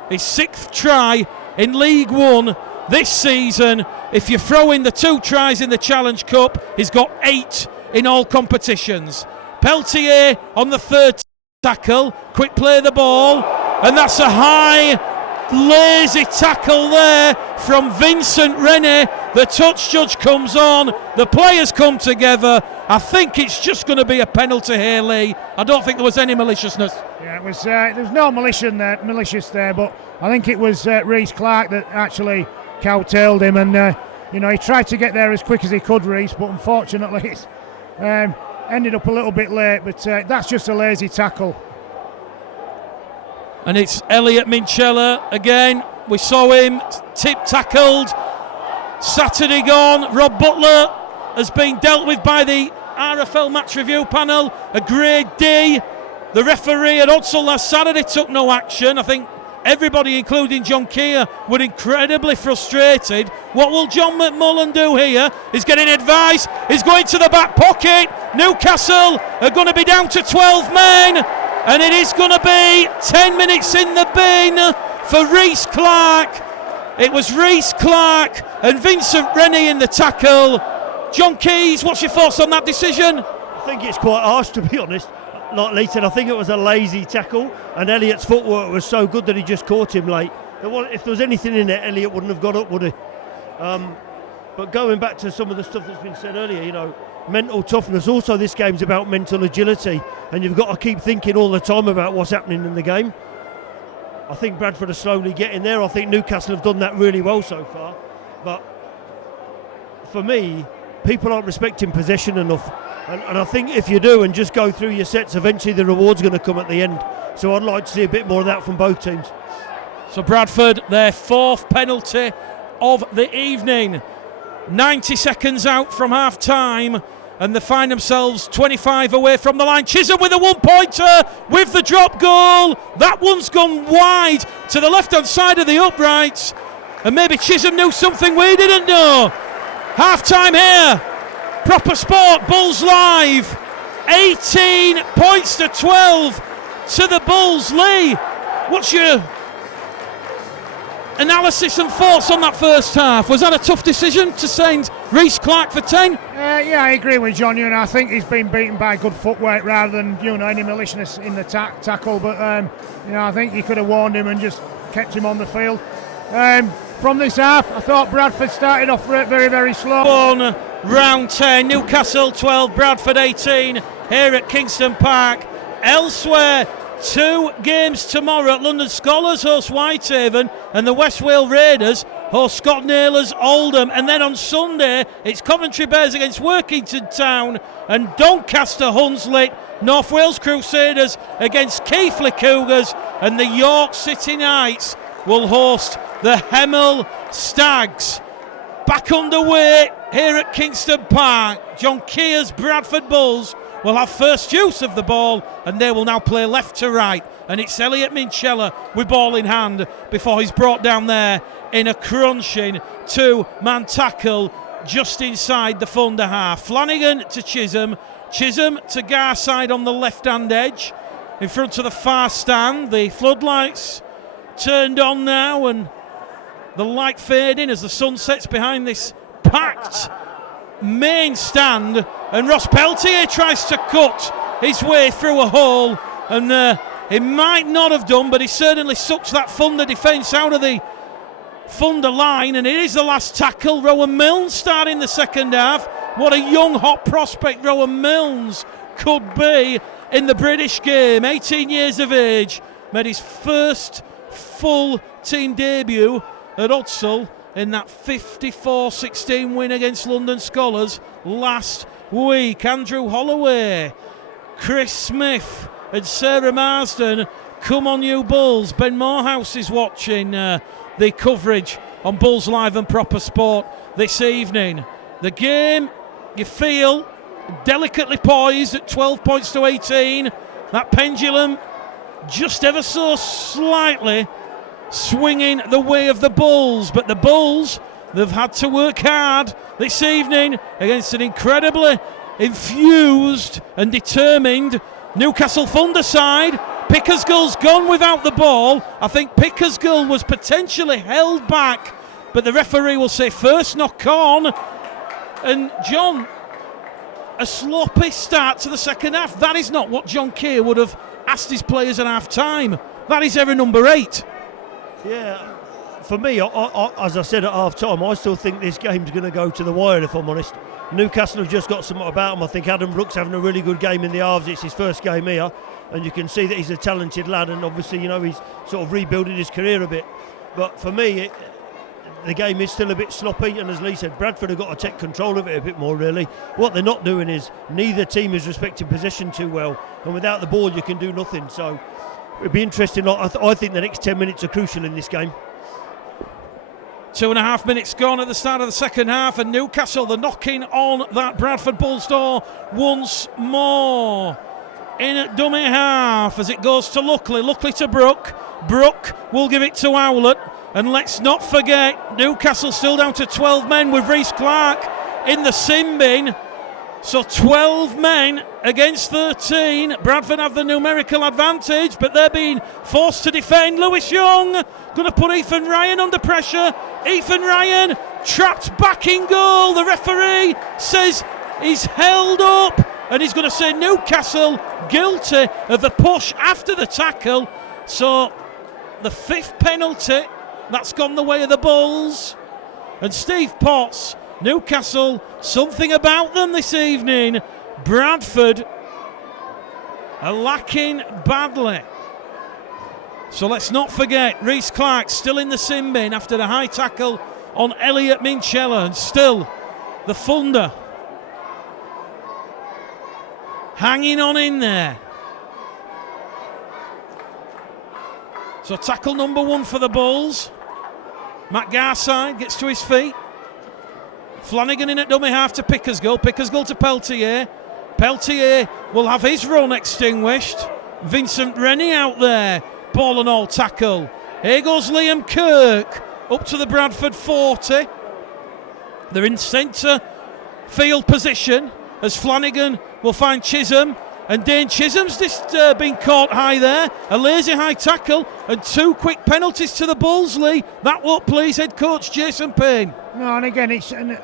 his 6th try in League One this season. If you throw in the 2 tries in the Challenge Cup, he's got 8 in all competitions. Peltier on the 3rd tackle, quick play the ball, and that's a high, lazy tackle there from Vincent Rennie. The touch judge comes on, the players come together. I think it's just going to be a penalty here, Lee. I don't think there was any maliciousness. Yeah, it was. There was no malicious there, but I think it was Reece Clark that actually cowtailed him, and he tried to get there as quick as he could, Reece, but unfortunately it's ended up a little bit late. But that's just a lazy tackle. And it's Elliot Minchella again. We saw him tackled Saturday gone. Rob Butler has been dealt with by the RFL match review panel, a grade D. The referee at Hudsall last Saturday took no action. I think everybody, including John Keir, were incredibly frustrated. What will John McMullen do here? He's getting advice. He's going to the back pocket. Newcastle are going to be down to 12 men. And it is going to be 10 minutes in the bin for Reece Clark. It was Reece Clark and Vincent Rennie in the tackle. John Keys, what's your thoughts on that decision? I think it's quite harsh, to be honest. Like Lee said, I think it was a lazy tackle, and Elliot's footwork was so good that he just caught him late. If there was anything in it, Elliot wouldn't have got up, would he? But going back to some of the stuff that's been said earlier, mental toughness. Also, this game's about mental agility, and you've got to keep thinking all the time about what's happening in the game. I think Bradford are slowly getting there. I think Newcastle have done that really well so far. But for me, people aren't respecting possession enough. And I think if you do and just go through your sets, eventually the reward's going to come at the end. So I'd like to see a bit more of that from both teams. So Bradford, their 4th penalty of the evening. 90 seconds out from half time, and they find themselves 25 away from the line. Chisholm with a 1-pointer with the drop goal. That one's gone wide to the left hand side of the uprights. And maybe Chisholm knew something we didn't know. Half time here. Proper Sport, Bulls Live. 18 points to 12 to the Bulls. Lee, what's your analysis and thoughts on that first half? Was that a tough decision to send Reece Clark for 10? Yeah, I agree with John. I think he's been beaten by good footwork rather than any maliciousness in the tackle. But I think you could have warned him and just kept him on the field. From this half, I thought Bradford started off very, very slow. On round 10, Newcastle 12, Bradford 18 here at Kingston Park. Elsewhere, 2 games tomorrow. London Scholars host Whitehaven and the West Wales Raiders host Scott Naylor's Oldham. And then on Sunday, it's Coventry Bears against Workington Town and Doncaster Hunslet. North Wales Crusaders against Keighley Cougars, and the York City Knights will host the Hemel Stags. Back underway here at Kingston Park. John Keir's Bradford Bulls will have first use of the ball, and they will now play left to right. And it's Elliot Minchella with ball in hand before he's brought down there in a crunching 2-man tackle just inside the Thunder half. Flanagan to Chisholm. Chisholm to Garside on the left-hand edge in front of the far stand. The floodlights turned on now and the light fading as the sun sets behind this packed main stand, and Ross Peltier tries to cut his way through a hole, and he might not have done, but he certainly sucks that Thunder defence out of the Thunder line, and it is the last tackle. Rowan Milnes starting the second half. What a young hot prospect Rowan Milnes could be in the British game. 18 years of age, made his first full team debut at Hudsall in that 54-16 win against London Scholars last week. Andrew Holloway, Chris Smith and Sarah Marsden, come on you Bulls. Ben Morehouse is watching the coverage on Bulls Live and Proper Sport this evening. The game, you feel, delicately poised at 12 points to 18. That pendulum just ever so slightly swinging the way of the Bulls, but the Bulls, they've had to work hard this evening against an incredibly infused and determined Newcastle Thunder side. Pickersgill's gone without the ball. I think Pickersgill was potentially held back, but the referee will say first knock on. And John, a sloppy start to the second half. That is not what John Keir would have asked his players at half time. That is error number 8. Yeah, for me, as I said at half time, I still think this game's going to go to the wire, if I'm honest. Newcastle have just got something about them. I think Adam Brooks having a really good game in the halves. It's his first game here, and you can see that he's a talented lad, and obviously, he's sort of rebuilding his career a bit. But for me, the game is still a bit sloppy, and as Lee said, Bradford have got to take control of it a bit more, really. What they're not doing is neither team is respecting possession too well, and without the ball you can do nothing. So it'd be interesting. I think the next 10 minutes are crucial in this game. 2.5 minutes gone at the start of the second half, and Newcastle, they're knocking on that Bradford Bulls door once more. In at dummy half as it goes to Luckley to Brook. Brook will give it to Owlett, and let's not forget Newcastle still down to 12 men with Reece Clark in the sin bin. So 12 men against 13. Bradford have the numerical advantage, but they're being forced to defend. Lewis Young going to put Ethan Ryan under pressure. Ethan Ryan trapped back in goal. The referee says he's held up, and he's going to say Newcastle guilty of the push after the tackle. So the 5th penalty, that's gone the way of the Bulls. And Steve Potts, Newcastle, something about them this evening. Bradford are lacking badly. So let's not forget, Reece Clark still in the sin bin after the high tackle on Elliot Minchella, and still the Thunder hanging on in there. So tackle number 1 for the Bulls. Matt Garside gets to his feet. Flanagan in at dummy half to Pickersgill. Pickersgill to Peltier. Peltier will have his run extinguished. Vincent Rennie out there. Ball and all tackle. Here goes Liam Kirk. up to the Bradford 40. They're in centre field position as Flanagan will find Chisholm, and Dane Chisholm's just been caught high there. A lazy high tackle and 2 quick penalties to the Bulls, Lee. That won't please head coach Jason Payne. No, and again,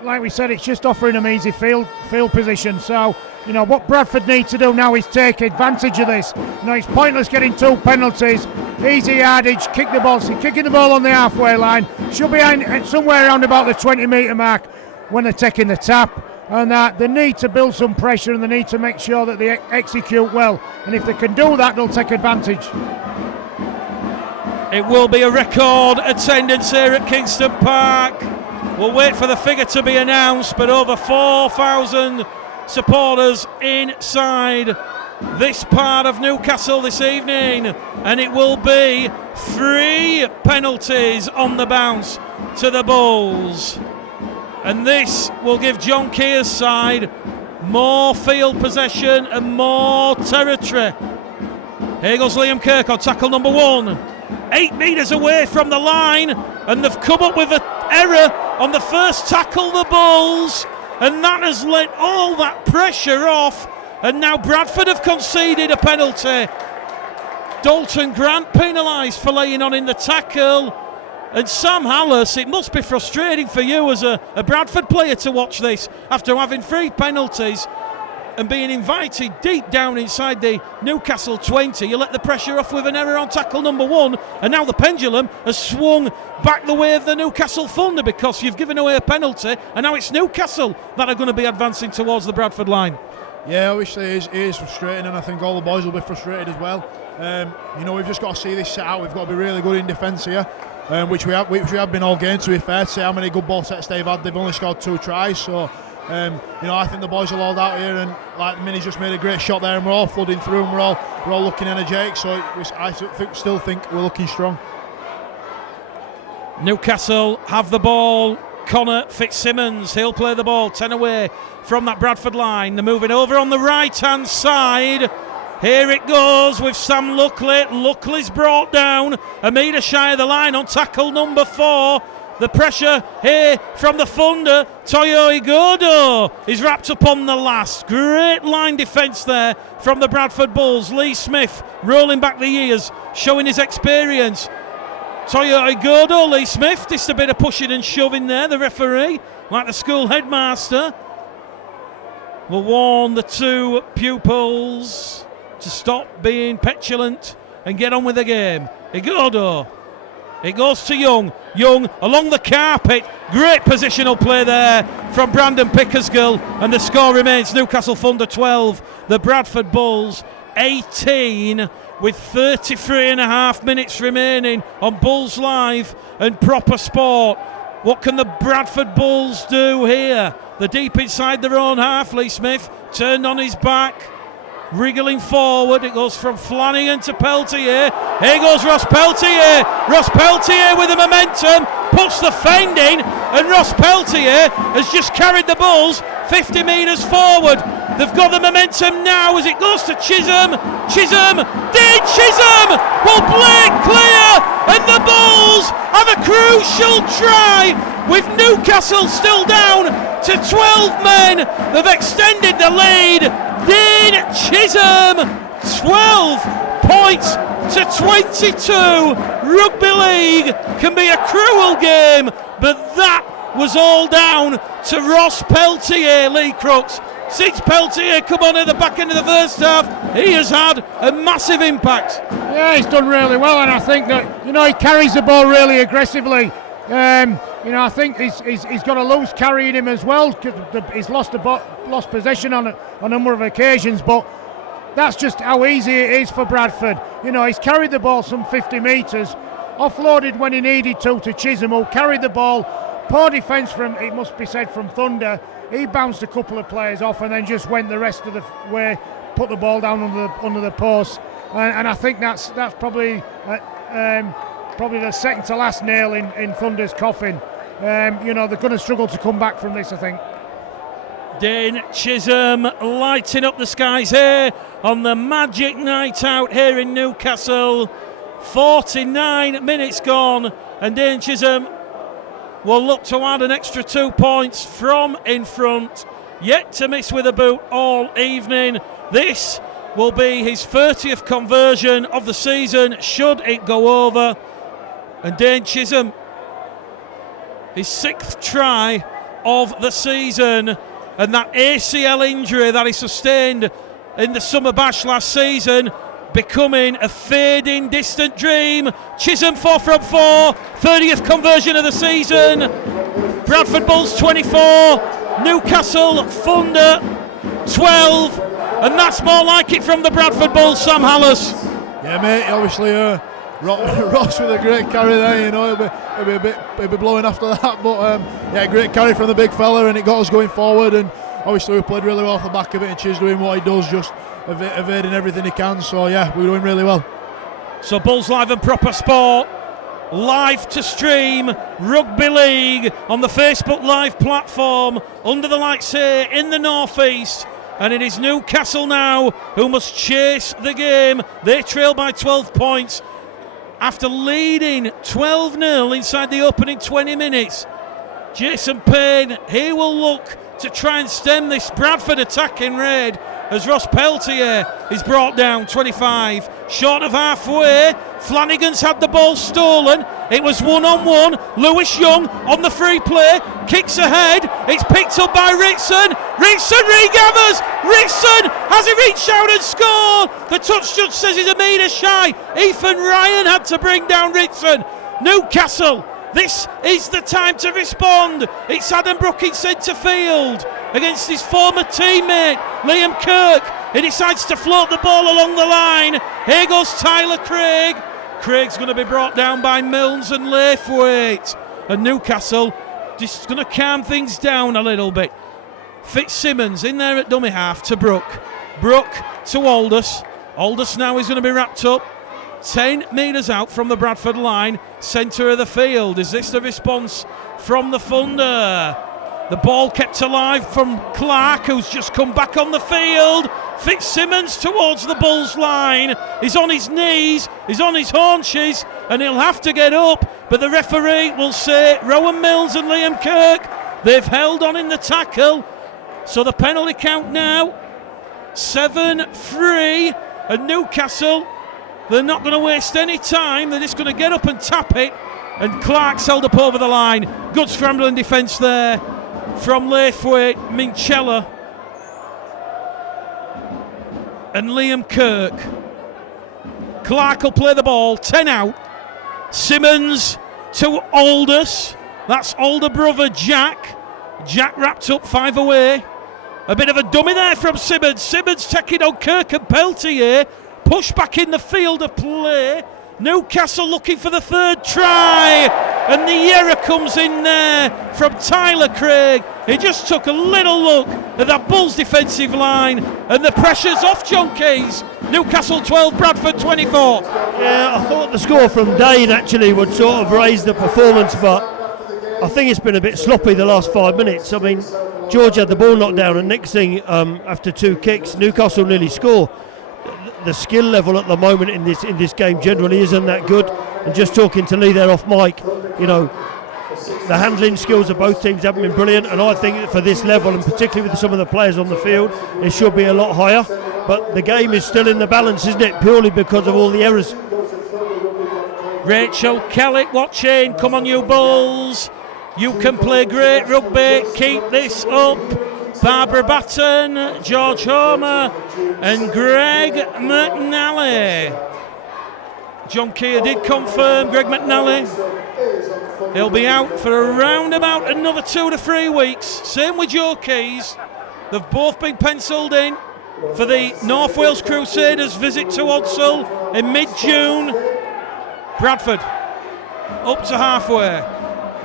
like we said, it's just offering them easy field position. So, what Bradford need to do now is take advantage of this. It's pointless getting 2 penalties. Easy yardage, kick the ball. So kicking the ball on the halfway line. Should be somewhere around about the 20-metre mark when they're taking the tap. And they need to build some pressure, and they need to make sure that they execute well. And if they can do that, they'll take advantage. It will be a record attendance here at Kingston Park. We'll wait for the figure to be announced, but over 4,000 supporters inside this part of Newcastle this evening, and it will be 3 penalties on the bounce to the Bulls. And this will give John Keir's side more field possession and more territory. Here goes Liam Kirk on tackle number 1. 8 metres away from the line, and they've come up with an error on the first tackle, the Bulls, and that has let all that pressure off. And now Bradford have conceded a penalty. Dalton Grant penalised for laying on in the tackle. And Sam Hallis, it must be frustrating for you as a Bradford player to watch this after having 3 penalties and being invited deep down inside the Newcastle 20. You let the pressure off with an error on tackle number 1, and now the pendulum has swung back the way of the Newcastle Thunder because you've given away a penalty, and now it's Newcastle that are going to be advancing towards the Bradford line. Yeah, obviously it is frustrating, and I think all the boys will be frustrated as well. We've just got to see this set out. We've got to be really good in defence here. Which we have been all game, to be fair. To say how many good ball sets they've had, they've only scored 2 tries. So, I think the boys will hold out here, and like Minnie's just made a great shot there, and we're all flooding through, and we're all looking energetic. So I still think we're looking strong. Newcastle have the ball. Connor Fitzsimmons, he'll play the ball 10 away from that Bradford line. They're moving over on the right-hand side. Here it goes with Sam Luckley. Luckley's brought down a metre shy of the line on tackle number 4. The pressure here from the Thunder. Toyo Igodo is wrapped up on the last. Great line defence there from the Bradford Bulls. Lee Smith rolling back the years, showing his experience. Toyo Igodo, Lee Smith, just a bit of pushing and shoving there. The referee, like the school headmaster, will warn the 2 pupils to stop being petulant and get on with the game. Igodo, it goes to Young. Young along the carpet. Great positional play there from Brandon Pickersgill, and the score remains Newcastle Thunder 12, the Bradford Bulls 18, with 33.5 minutes remaining on Bulls Live and Proper Sport. What can the Bradford Bulls do here? They're deep inside their own half. Lee Smith turned on his back, wriggling forward. It goes from Flanagan to Peltier. Here goes Ross Peltier. Ross Peltier with the momentum, puts the fend in, and Ross Peltier has just carried the Bulls 50 metres forward. They've got the momentum now as it goes to Chisholm. Dane Chisholm will play it clear, and the Bulls have a crucial try with Newcastle still down to 12 men. They've extended the lead. Dane Chisholm, 12 points to 22. Rugby League can be a cruel game, but that was all down to Ross Peltier, Lee Crooks. Since Peltier come on at the back end of the first half, he has had a massive impact. Yeah, he's done really well, and I think that he carries the ball really aggressively. I think he's got a loose carrying him as well. He's lost possession on a number of occasions, but that's just how easy it is for Bradford. He's carried the ball some 50 metres, offloaded when he needed to Chisholm, who carried the ball. Poor defence from, it must be said, from Thunder. He bounced a couple of players off and then just went the rest of the way, put the ball down under the post, and I think that's probably the second to last nail in Thunder's coffin. They're going to struggle to come back from this, I think. Dane Chisholm lighting up the skies here on the magic night out here in Newcastle. 49 minutes gone, and Dane Chisholm will look to add an extra 2 points from in front. Yet to miss with a boot all evening. This will be his 30th conversion of the season, should it go over. And Dane Chisholm, his 6th try of the season. And that ACL injury that he sustained in the summer bash last season becoming a fading, distant dream. Chisholm 4 from 4, 30th conversion of the season. Bradford Bulls 24, Newcastle Thunder 12, and that's more like it from the Bradford Bulls. Sam Hallas. Yeah, mate, obviously Ross with a great carry there, you know, he'll be blowing after that, but yeah, great carry from the big fella, and it got us going forward, and obviously we played really well off the back of it, and Chiz doing what he does, just evading everything he can, so yeah, we're doing really well. So Bulls Live and Proper Sport, live to stream Rugby League on the Facebook Live platform, under the lights here in the North East. And it is Newcastle now who must chase the game. They trail by 12 points after leading 12-0 inside the opening 20 minutes. Jason Payne, he will look to try and stem this Bradford attacking raid as Ross Peltier is brought down 25, short of halfway. Flanagan's had the ball stolen. It was 1-on-1. Lewis Young on the free play, kicks ahead. It's picked up by Ritson. Ritson regathers. Ritson has he reached out and scored. The touch judge says he's a metre shy. Ethan Ryan had to bring down Ritson. Newcastle, this is the time to respond. It's Adam Brook in centre field against his former teammate Liam Kirk. He decides to float the ball along the line. Here goes Tyler Craig. Craig's going to be brought down by Milnes and Laithwaite. And Newcastle just going to calm things down a little bit. Fitzsimmons in there at dummy half to Brook. Brook to Aldous. Aldous now is going to be wrapped up 10 metres out from the Bradford line, centre of the field. Is this the response from the Thunder? The ball kept alive from Clark, who's just come back on the field. Fitzsimmons towards the Bulls line. He's on his knees, he's on his haunches, and he'll have to get up. But the referee will say Rowan Milnes and Liam Kirk, they've held on in the tackle. So the penalty count now, 7-3, and Newcastle, they're not going to waste any time. They're just going to get up and tap it. And Clark's held up over the line. Good scrambling defence there from Laithwaite, Minchella and Liam Kirk. Clark will play the ball, 10 out. Simmons to Aldous. That's older brother Jack. Jack wrapped up, 5 away. A bit of a dummy there from Simmons. Simmons taking on Kirk and Peltier. Push back in the field of play. Newcastle looking for the 3rd try, and the error comes in there from Tyler Craig. He just took a little look at that Bulls defensive line, and the pressure's off John Keys. Newcastle 12, Bradford 24. Yeah, I thought the score from Dane actually would sort of raise the performance, but I think it's been a bit sloppy the last 5 minutes. I mean, George had the ball knocked down, and next thing, after 2 kicks, Newcastle nearly score. The skill level at the moment in this game generally isn't that good. And just talking to Lee there off mic, you know, the handling skills of both teams haven't been brilliant, and I think that for this level, and particularly with some of the players on the field, it should be a lot higher. But the game is still in the balance, isn't it? Purely because of all the errors. Rachel Kelly watching. Come on, you Bulls. You can play great rugby. Keep this up. Barbara Batten, George Homer and Greg McNally. John Keir did confirm Greg McNally. He'll be out for around about another 2 to 3 weeks. Same with Joe Keys. They've both been penciled in for the North Wales Crusaders visit to Odsal in mid-June. Bradford up to halfway.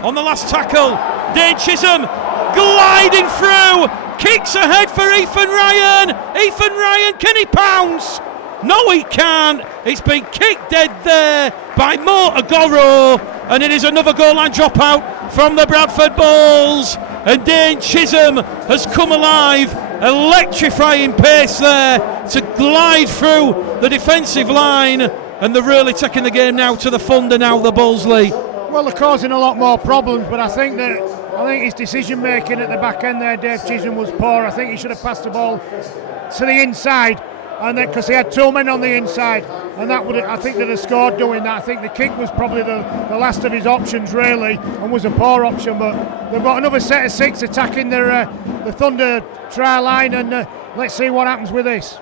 On the last tackle, Dane Chisholm gliding through, kicks ahead for Ethan Ryan. Ethan Ryan, can he pounce? No, he can't. It's been kicked dead there by Mo Agoro, and it is another goal line dropout from the Bradford Bulls. And Dane Chisholm has come alive, electrifying pace there to glide through the defensive line, and they're really taking the game now to the Thunder now, the Bulls, Lee. Well, they're causing a lot more problems, but I think his decision making at the back end there, Dave Chisholm, was poor. I think he should have passed the ball to the inside, and then because he had 2 men on the inside, and I think they'd have scored doing that. I think the kick was probably the last of his options really, and was a poor option. But they've got another set of 6 attacking the Thunder try line, and let's see what happens with this.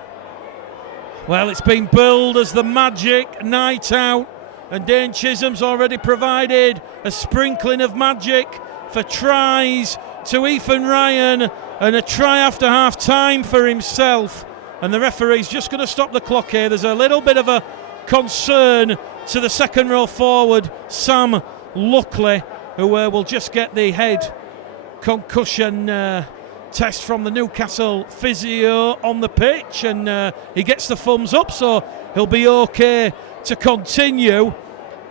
Well, it's been billed as the magic night out, and Dane Chisholm's already provided a sprinkling of magic for tries to Ethan Ryan, and a try after half time for himself. And the referee's just going to stop the clock here. There's a little bit of a concern to the second row forward, Sam Luckley, who will just get the head concussion test from the Newcastle physio on the pitch, and he gets the thumbs up, so he'll be okay to continue.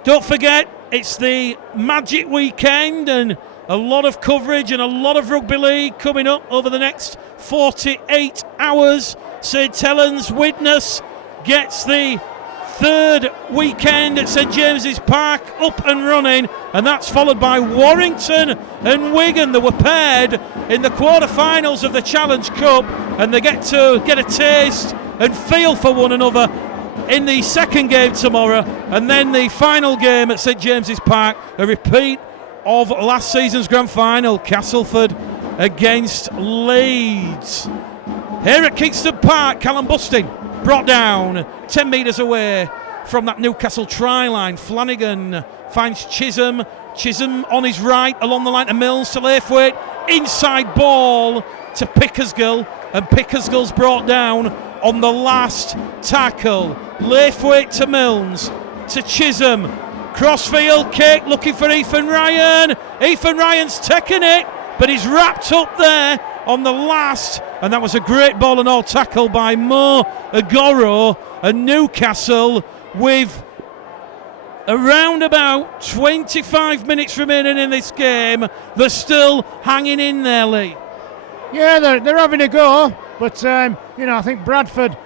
Don't forget, it's the Magic Weekend, and a lot of coverage and a lot of rugby league coming up over the next 48 hours. St Helens Widnes gets the 3rd weekend at St James's Park up and running, and that's followed by Warrington and Wigan. They were paired in the quarter-finals of the Challenge Cup, and they get to get a taste and feel for one another in the second game tomorrow, and then the final game at St James's Park, a repeat of last season's grand final, Castleford against Leeds. Here at Kingston Park, Callum Busting brought down 10 metres away from that Newcastle try line. Flanagan finds Chisholm on his right along the line to Mills to Laithwaite, inside ball to Pickersgill, and Pickersgill's brought down on the last tackle. Laithwaite to Mills to Chisholm, crossfield kick looking for Ethan Ryan. Ethan Ryan's taken it, but he's wrapped up there on the last, and that was a great ball and all tackle by Mo Agoro. And Newcastle, with around about 25 minutes remaining in this game, they're still hanging in there, Lee. Yeah, they're having a go, but I think Bradford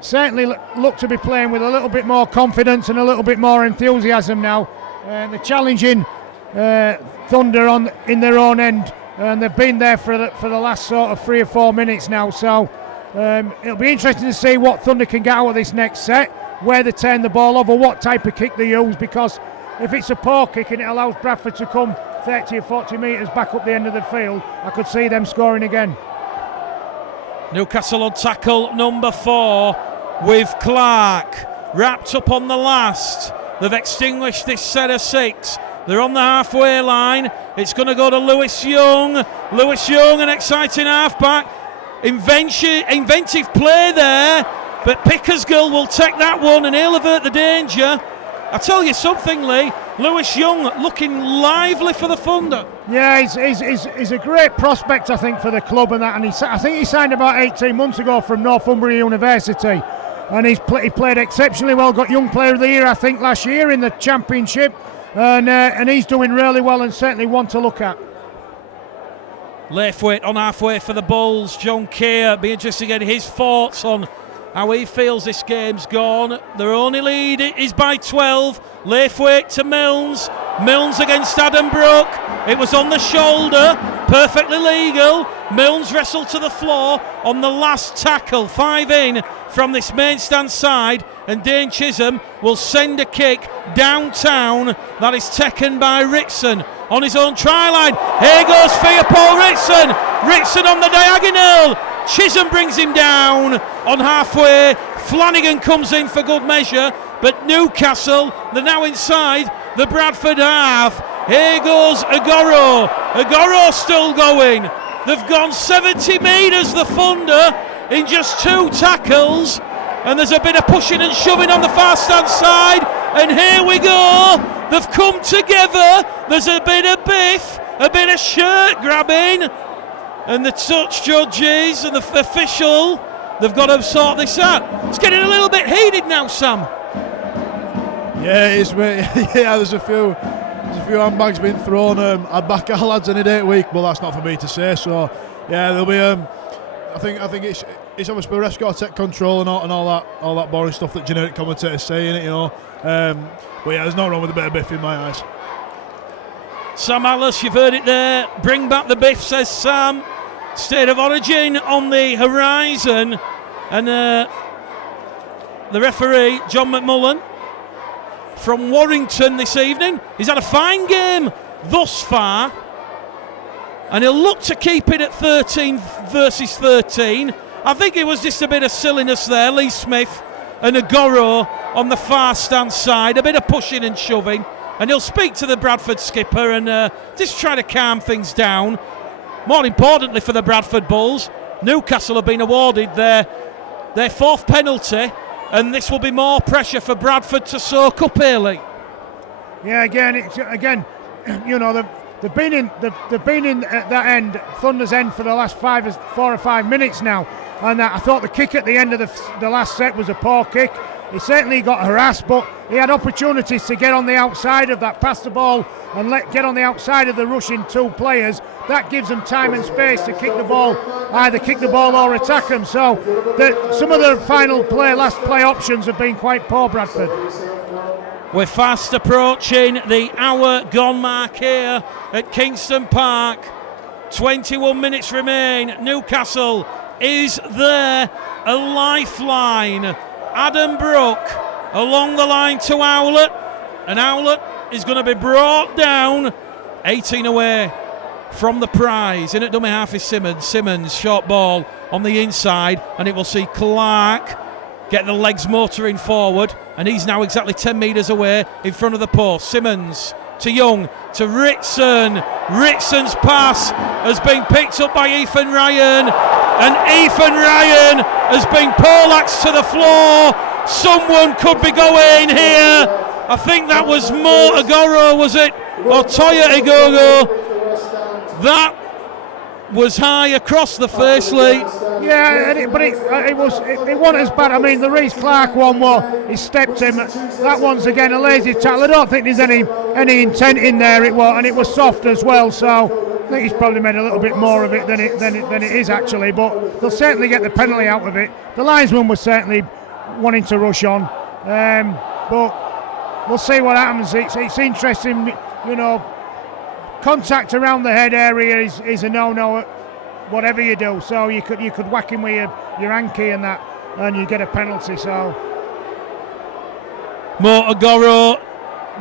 certainly look to be playing with a little bit more confidence and a little bit more enthusiasm now. They're challenging Thunder in their own end, and they've been there for the last sort of 3 or 4 minutes now. So it'll be interesting to see what Thunder can get out of this next set, where they turn the ball over, what type of kick they use, because if it's a poor kick and it allows Bradford to come 30 or 40 metres back up the end of the field, I could see them scoring again. Newcastle on tackle number 4 with Clark wrapped up on the last. They've extinguished this set of 6. They're on the halfway line. It's going to go to Lewis Young. Lewis Young, an exciting halfback. Inventive play there, but Pickersgill will take that one and he'll avert the danger. I tell you something, Lee, Lewis Young looking lively for the Thunder. Yeah, he's a great prospect, I think, for the club and that. And I think he signed about 18 months ago from Northumbria University, and he played exceptionally well. Got Young Player of the Year, I think, last year in the Championship, and he's doing really well and certainly one to look at. Laithwaite on halfway for the Bulls. John Keir, be interesting to get his thoughts on how he feels this game's gone. Their only lead is by 12. Laithwaite to Milnes. Milnes against Adam Brook. It was on the shoulder, perfectly legal. Milnes wrestled to the floor on the last tackle. 5 in from this main stand side, and Dane Chisholm will send a kick downtown. That is taken by Ritson on his own try line. Here goes Fia Paul Ritson. Ritson on the diagonal. Chisholm brings him down on halfway. Flanagan comes in for good measure, but Newcastle, they're now inside the Bradford half. Here goes Agoro. Agoro still going. They've gone 70 metres, the Thunder, in just 2 tackles, and there's a bit of pushing and shoving on the far stand side, and here we go. They've come together. There's a bit of biff, a bit of shirt grabbing, and the touch judges and the official, they've got to sort this out. It's getting a little bit heated now, Sam. Yeah, it is, mate. Yeah, there's a few handbags being thrown. I'd back our lads any day of the week, but that's not for me to say. So yeah, there'll be. I think it's obviously the refs got to take control and all that boring stuff that generic commentators say in it, you know. But yeah, there's nothing wrong with a bit of biff in my eyes. Sam Alice, you've heard it there. Bring back the biff, says Sam. State of origin on the horizon. And the referee, John McMullen, from Warrington this evening. He's had a fine game thus far. And he'll look to keep it at 13 versus 13. I think it was just a bit of silliness there. Lee Smith and Agoro on the far stand side. A bit of pushing and shoving. And he'll speak to the Bradford skipper and just try to calm things down. More importantly for the Bradford Bulls, Newcastle have been awarded their fourth penalty, and this will be more pressure for Bradford to soak up early. Yeah, again, you know, they've been in at that end, Thunder's end, for the last 4 or 5 minutes now, and I thought the kick at the end of the last set was a poor kick. He certainly got harassed, but he had opportunities to get on the outside of that, pass the ball and get on the outside of the rushing 2 players. That gives them time and space to either kick the ball or attack them. So some of the last play options have been quite poor, Bradford. We're fast approaching the hour gone mark here at Kingston Park. 21 minutes remain. Newcastle is there, a lifeline. Adam Brook along the line to Owlett, and Owlett is going to be brought down. 18 away from the prize. In at dummy half is Simmons, short ball on the inside, and it will see Clark get the legs motoring forward, and he's now exactly 10 metres away in front of the post. Simmons to Young to Ritson. Ritson's pass has been picked up by Ethan Ryan, and Ethan Ryan has been poleaxed to the floor. Someone could be going here. I think that was Mo Agoro, was it? Or Toya Igogo. That was high across the face, Lee. Yeah, it wasn't as bad. I mean, the Reece Clark one, he stepped him. That one's again a lazy tackle. I don't think there's any intent in there. It was soft as well. So I think he's probably made a little bit more of it than it is actually. But they'll certainly get the penalty out of it. The linesman was certainly wanting to rush on, but we'll see what happens. It's interesting, you know. Contact around the head area is a no-no, whatever you do. So you could whack him with your hanky and that, and you get a penalty. So Mo Agoro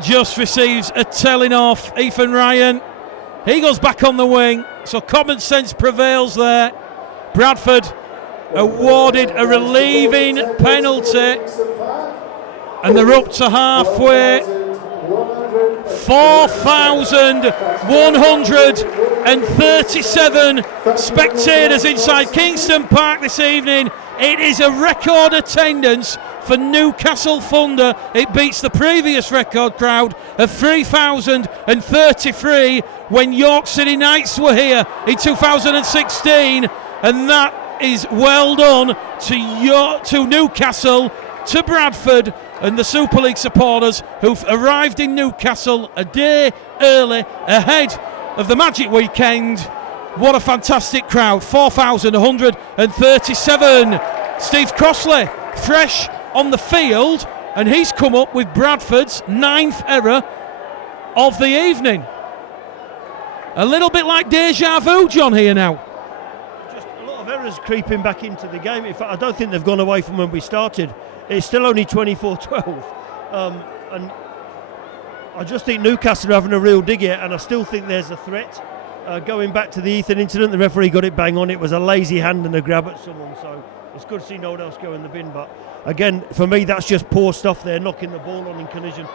just receives a telling off. Ethan Ryan, he goes back on the wing. So common sense prevails there. Bradford awarded a relieving penalty, and they're up to halfway. 4,137 spectators inside Kingston Park this evening. It is a record attendance for Newcastle Thunder. It beats the previous record crowd of 3,033 when York City Knights were here in 2016, and that is well done to Newcastle, to Bradford, and the Super League supporters who've arrived in Newcastle a day early ahead of the Magic Weekend. What a fantastic crowd. 4,137. Steve Crossley fresh on the field, and he's come up with Bradford's 9th error of the evening. A little bit like deja vu, John, here now. Just a lot of errors creeping back into the game. In fact, I don't think they've gone away from when we started. It's still only 24-12, and I just think Newcastle are having a real dig here, and I still think there's a threat. Going back to the Ethan incident, the referee got it bang on. It was a lazy hand and a grab at someone, so it's good to see no one else go in the bin. But again, for me, that's just poor stuff there, knocking the ball on in collision.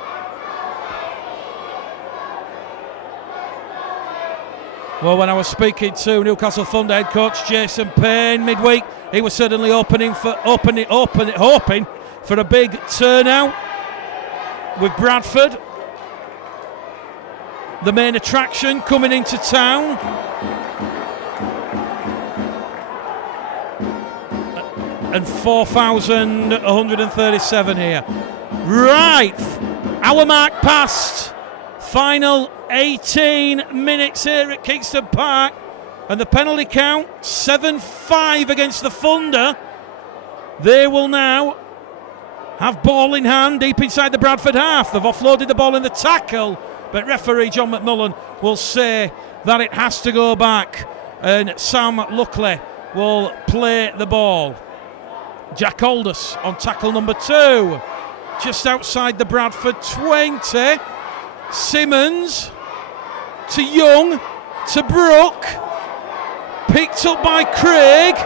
Well, when I was speaking to Newcastle Thunder head coach Jason Payne midweek, he was certainly hoping for a big turnout with Bradford, the main attraction coming into town. And 4,137 here. Right, hour mark passed. Final 18 minutes here at Kingston Park, and the penalty count 7-5 against the Thunder. They will now have ball in hand deep inside the Bradford half. They've offloaded the ball in the tackle but referee John McMullen will say that it has to go back, and Sam Luckley will play the ball. Jack Aldous on tackle number 2, just outside the Bradford 20. Simmons to Young to Brook, picked up by Craig.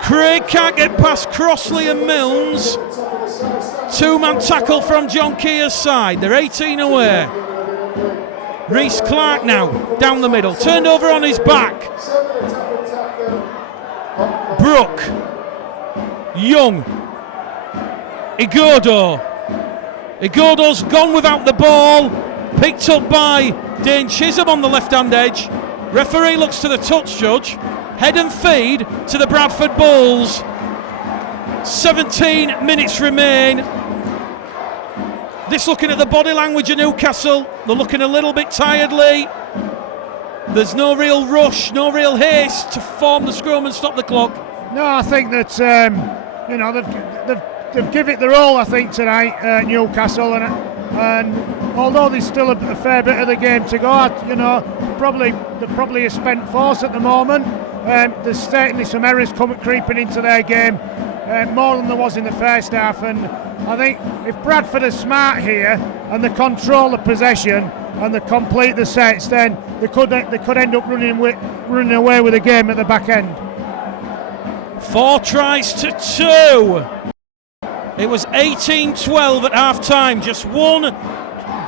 Craig can't get past Crossley and Milnes. 2-man tackle from John Keir's side. They're 18 away. Reece Clark now down the middle, turned over on his back. Brook, Young, Igodo's gone without the ball, picked up by Dane Chisholm on the left-hand edge. Referee looks to the touch judge. Head and feed to the Bradford Bulls. 17 minutes remain. This looking at the body language of Newcastle, they're looking a little bit tired, Lee. There's no real rush, no real haste to form the scrum and stop the clock. No, I think that they've given it their all, I think, tonight, Newcastle, and although there's still a fair bit of the game to go, they're probably a spent force at the moment. There's certainly some errors creeping into their game, more than there was in the first half, and I think if Bradford are smart here and they control the possession and they complete the sets, then they could end up running away with the game at the back end. 4 tries to 2. It was 18-12 at half time. Just one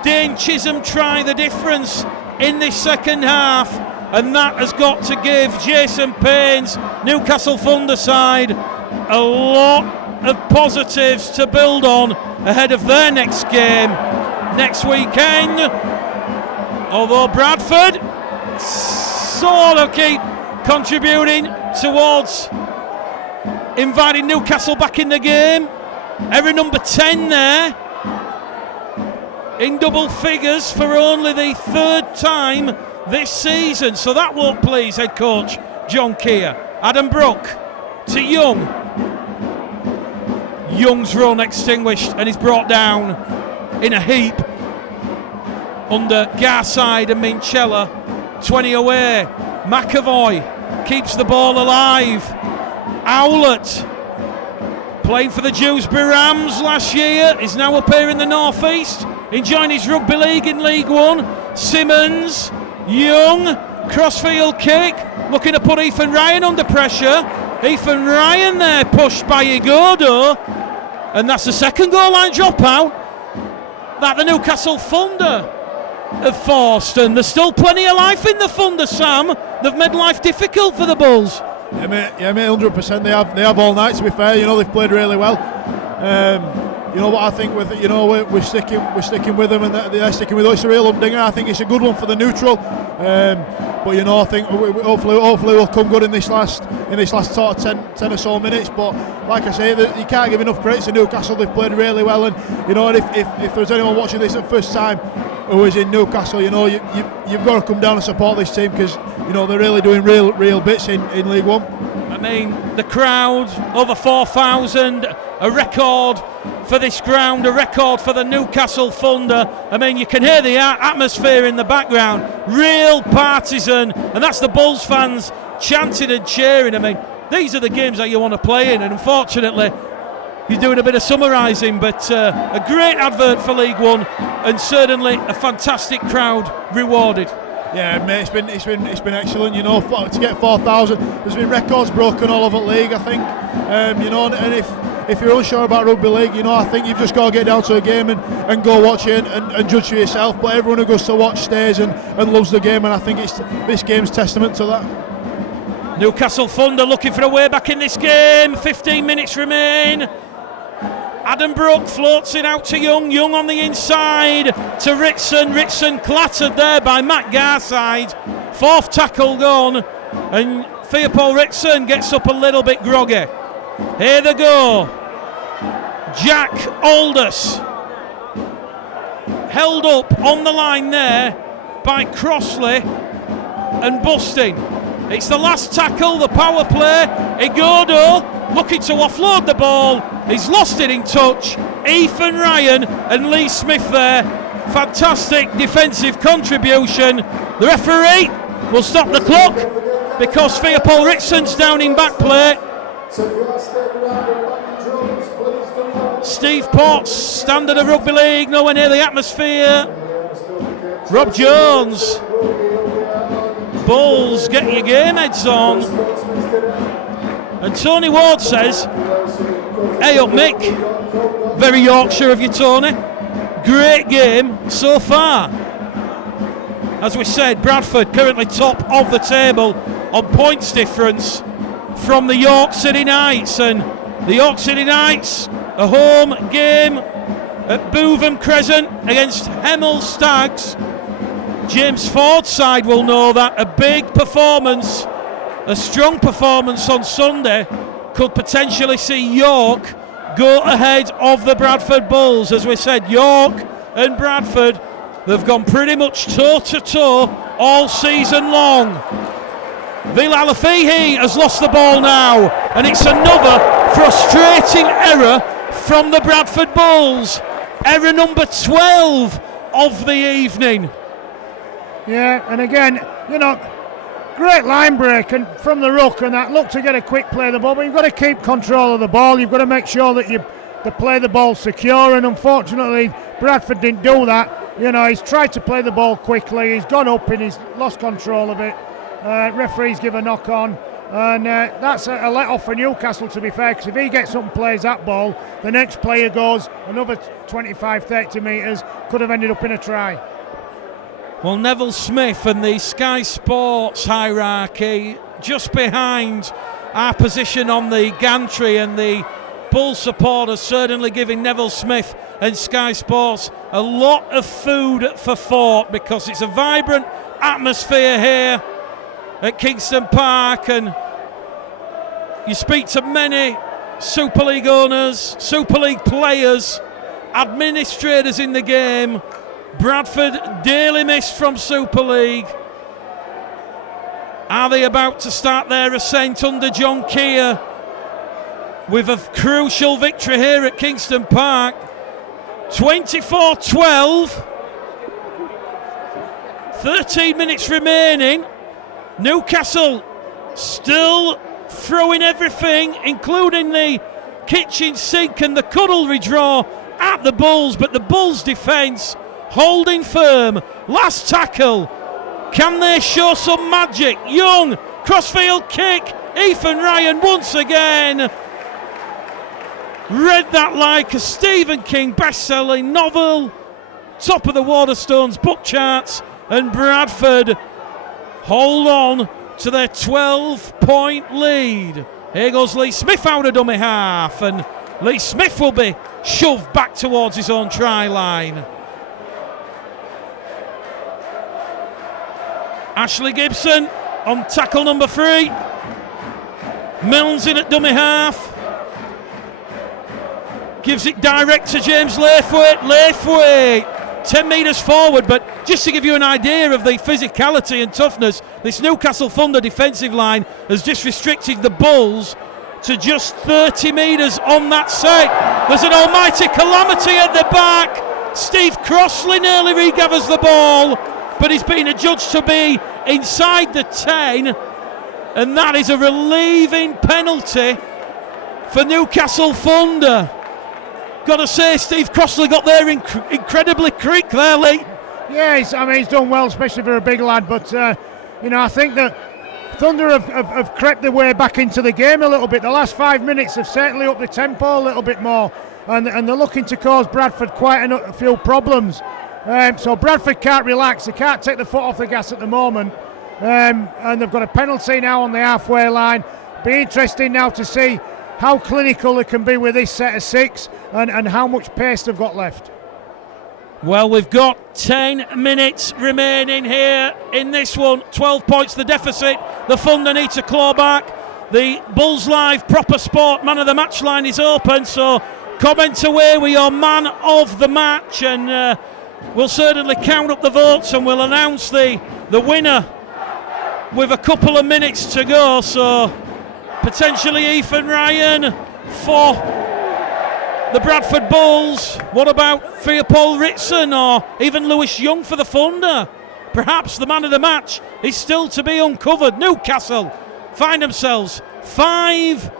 Dane Chisholm try the difference in this second half, and that has got to give Jason Payne's Newcastle Thunder side a lot of positives to build on ahead of their next game next weekend. Although Bradford sort of keep contributing towards inviting Newcastle back in the game. Every number 10 there in double figures for only the 3rd time this season, so that won't please head coach John Keir. Adam Brook to Young. Young's run extinguished and is brought down in a heap under Garside and Minchella. 20 away. McAvoy keeps the ball alive. Owlett, playing for the Dewsbury Rams last year, is now up here in the North East, enjoying his rugby league in League One. Simmons, Young, crossfield kick, looking to put Ethan Ryan under pressure. Ethan Ryan there pushed by Igodo, and that's the second goal line dropout that the Newcastle Thunder have forced, and there's still plenty of life in the Thunder, Sam. They've made life difficult for the Bulls. Yeah, mate, 100%. They have all night, to be fair. They've played really well. What I think with it, we're sticking with them, and they're sticking with us. It's a real humdinger. I think it's a good one for the neutral. But I think hopefully we'll come good in this last sort of 10 or so minutes. But like I say, you can't give enough credit to Newcastle. They've played really well, and if there's anyone watching this at the first time who is in Newcastle, you've got to come down and support this team, because they're really doing real bits in League One. I mean, the crowd, over 4,000, a record for this ground, a record for the Newcastle Thunder. I mean, you can hear the atmosphere in the background, real partisan, and that's the Bulls fans chanting and cheering. I mean, these are the games that you want to play in, and unfortunately, you're doing a bit of summarising, but a great advert for League One, and certainly a fantastic crowd rewarded. Yeah, mate, it's been excellent. To get 4,000, there's been records broken all over the league, I think. And if you're unsure about rugby league, I think you've just got to get down to a game and go watch it and judge for yourself. But everyone who goes to watch stays and loves the game, and I think this game's testament to that. Newcastle Thunder looking for a way back in this game. 15 minutes remain. Adam Brook floats it out to Young. Young on the inside to Ritson. Ritson clattered there by Matt Garside. 4th tackle gone, and Theopol Ritson gets up a little bit groggy. Here they go. Jack Aldous held up on the line there by Crossley and Busting. It's the last tackle, the power play. Igodo looking to offload the ball. He's lost it in touch. Ethan Ryan and Lee Smith there fantastic defensive contribution. The referee will stop the clock because Theopol Ritson's down in back play. Steve Potts, standard of rugby league, nowhere near the atmosphere. Rob Jones, Bulls, get your game heads on. And Tony Ward says, hey up Mick, very Yorkshire of you Tony, great game so far. As we said, Bradford currently top of the table on points difference from the York City Knights, and the York City Knights, a home game at Bootham Crescent against Hemel Stags. James Ford's side will know that a big performance, a strong performance on Sunday could potentially see York go ahead of the Bradford Bulls. As we said, York and Bradford, they've gone pretty much toe-to-toe all season long. Vil Alafihi has lost the ball now, and it's another frustrating error from the Bradford Bulls. Error number 12 of the evening. Yeah, and again, great line break and from the ruck and that, look to get a quick play of the ball, but you've got to keep control of the ball. You've got to make sure that you play the ball secure, and unfortunately Bradford didn't do that. He's tried to play the ball quickly, he's gone up and he's lost control of it. Referees give a knock on, and that's a let off for Newcastle, to be fair, because if he gets up and plays that ball, the next player goes another 25-30 metres, could have ended up in a try. Well, Neville Smith and the Sky Sports hierarchy just behind our position on the gantry, and the Bull supporters certainly giving Neville Smith and Sky Sports a lot of food for thought, because it's a vibrant atmosphere here at Kingston Park, and you speak to many Super League owners, Super League players, administrators in the game. Bradford dearly missed from Super League. Are they about to start their ascent under John Keir with a crucial victory here at Kingston Park? 24-12, 13 minutes remaining. Newcastle still throwing everything, including the kitchen sink and the cuddlery drawer at the Bulls, but the Bulls' defence holding firm. Last tackle. Can they show some magic? Young, crossfield kick. Ethan Ryan once again. Read that like a Stephen King best-selling novel. Top of the Waterstones book charts. And Bradford hold on to their 12-point lead. Here goes Lee Smith out of dummy half, and Lee Smith will be shoved back towards his own try line. Ashley Gibson on tackle number 3. Milnes in at dummy half. Gives it direct to James Laithwaite. Laithwaite 10 metres forward, but just to give you an idea of the physicality and toughness, this Newcastle Thunder defensive line has just restricted the Bulls to just 30 metres on that set. There's an almighty calamity at the back. Steve Crossley nearly regathers the ball, but he's been adjudged to be inside the 10, and that is a relieving penalty for Newcastle Thunder. Got to say, Steve Crossley got there incredibly quick there, Lee. Yeah, he's done well, especially for a big lad, but I think that Thunder have crept their way back into the game a little bit. The last 5 minutes have certainly upped the tempo a little bit more, and they're looking to cause Bradford quite a few problems. So Bradford can't relax, they can't take the foot off the gas at the moment, and they've got a penalty now on the halfway line. Be interesting now to see how clinical they can be with this set of 6, and how much pace they've got left. Well, we've got 10 minutes remaining here in this one. 12 points the deficit. The Thunder need to claw back. The Bulls Live Proper Sport Man of the Match line is open, so comment away with your man of the match, and we'll certainly count up the votes, and we'll announce the winner with a couple of minutes to go. So potentially Ethan Ryan for the Bradford Bulls? What about Theopol Ritson or even Lewis Young for the Thunder? Perhaps the man of the match is still to be uncovered. Newcastle find themselves 5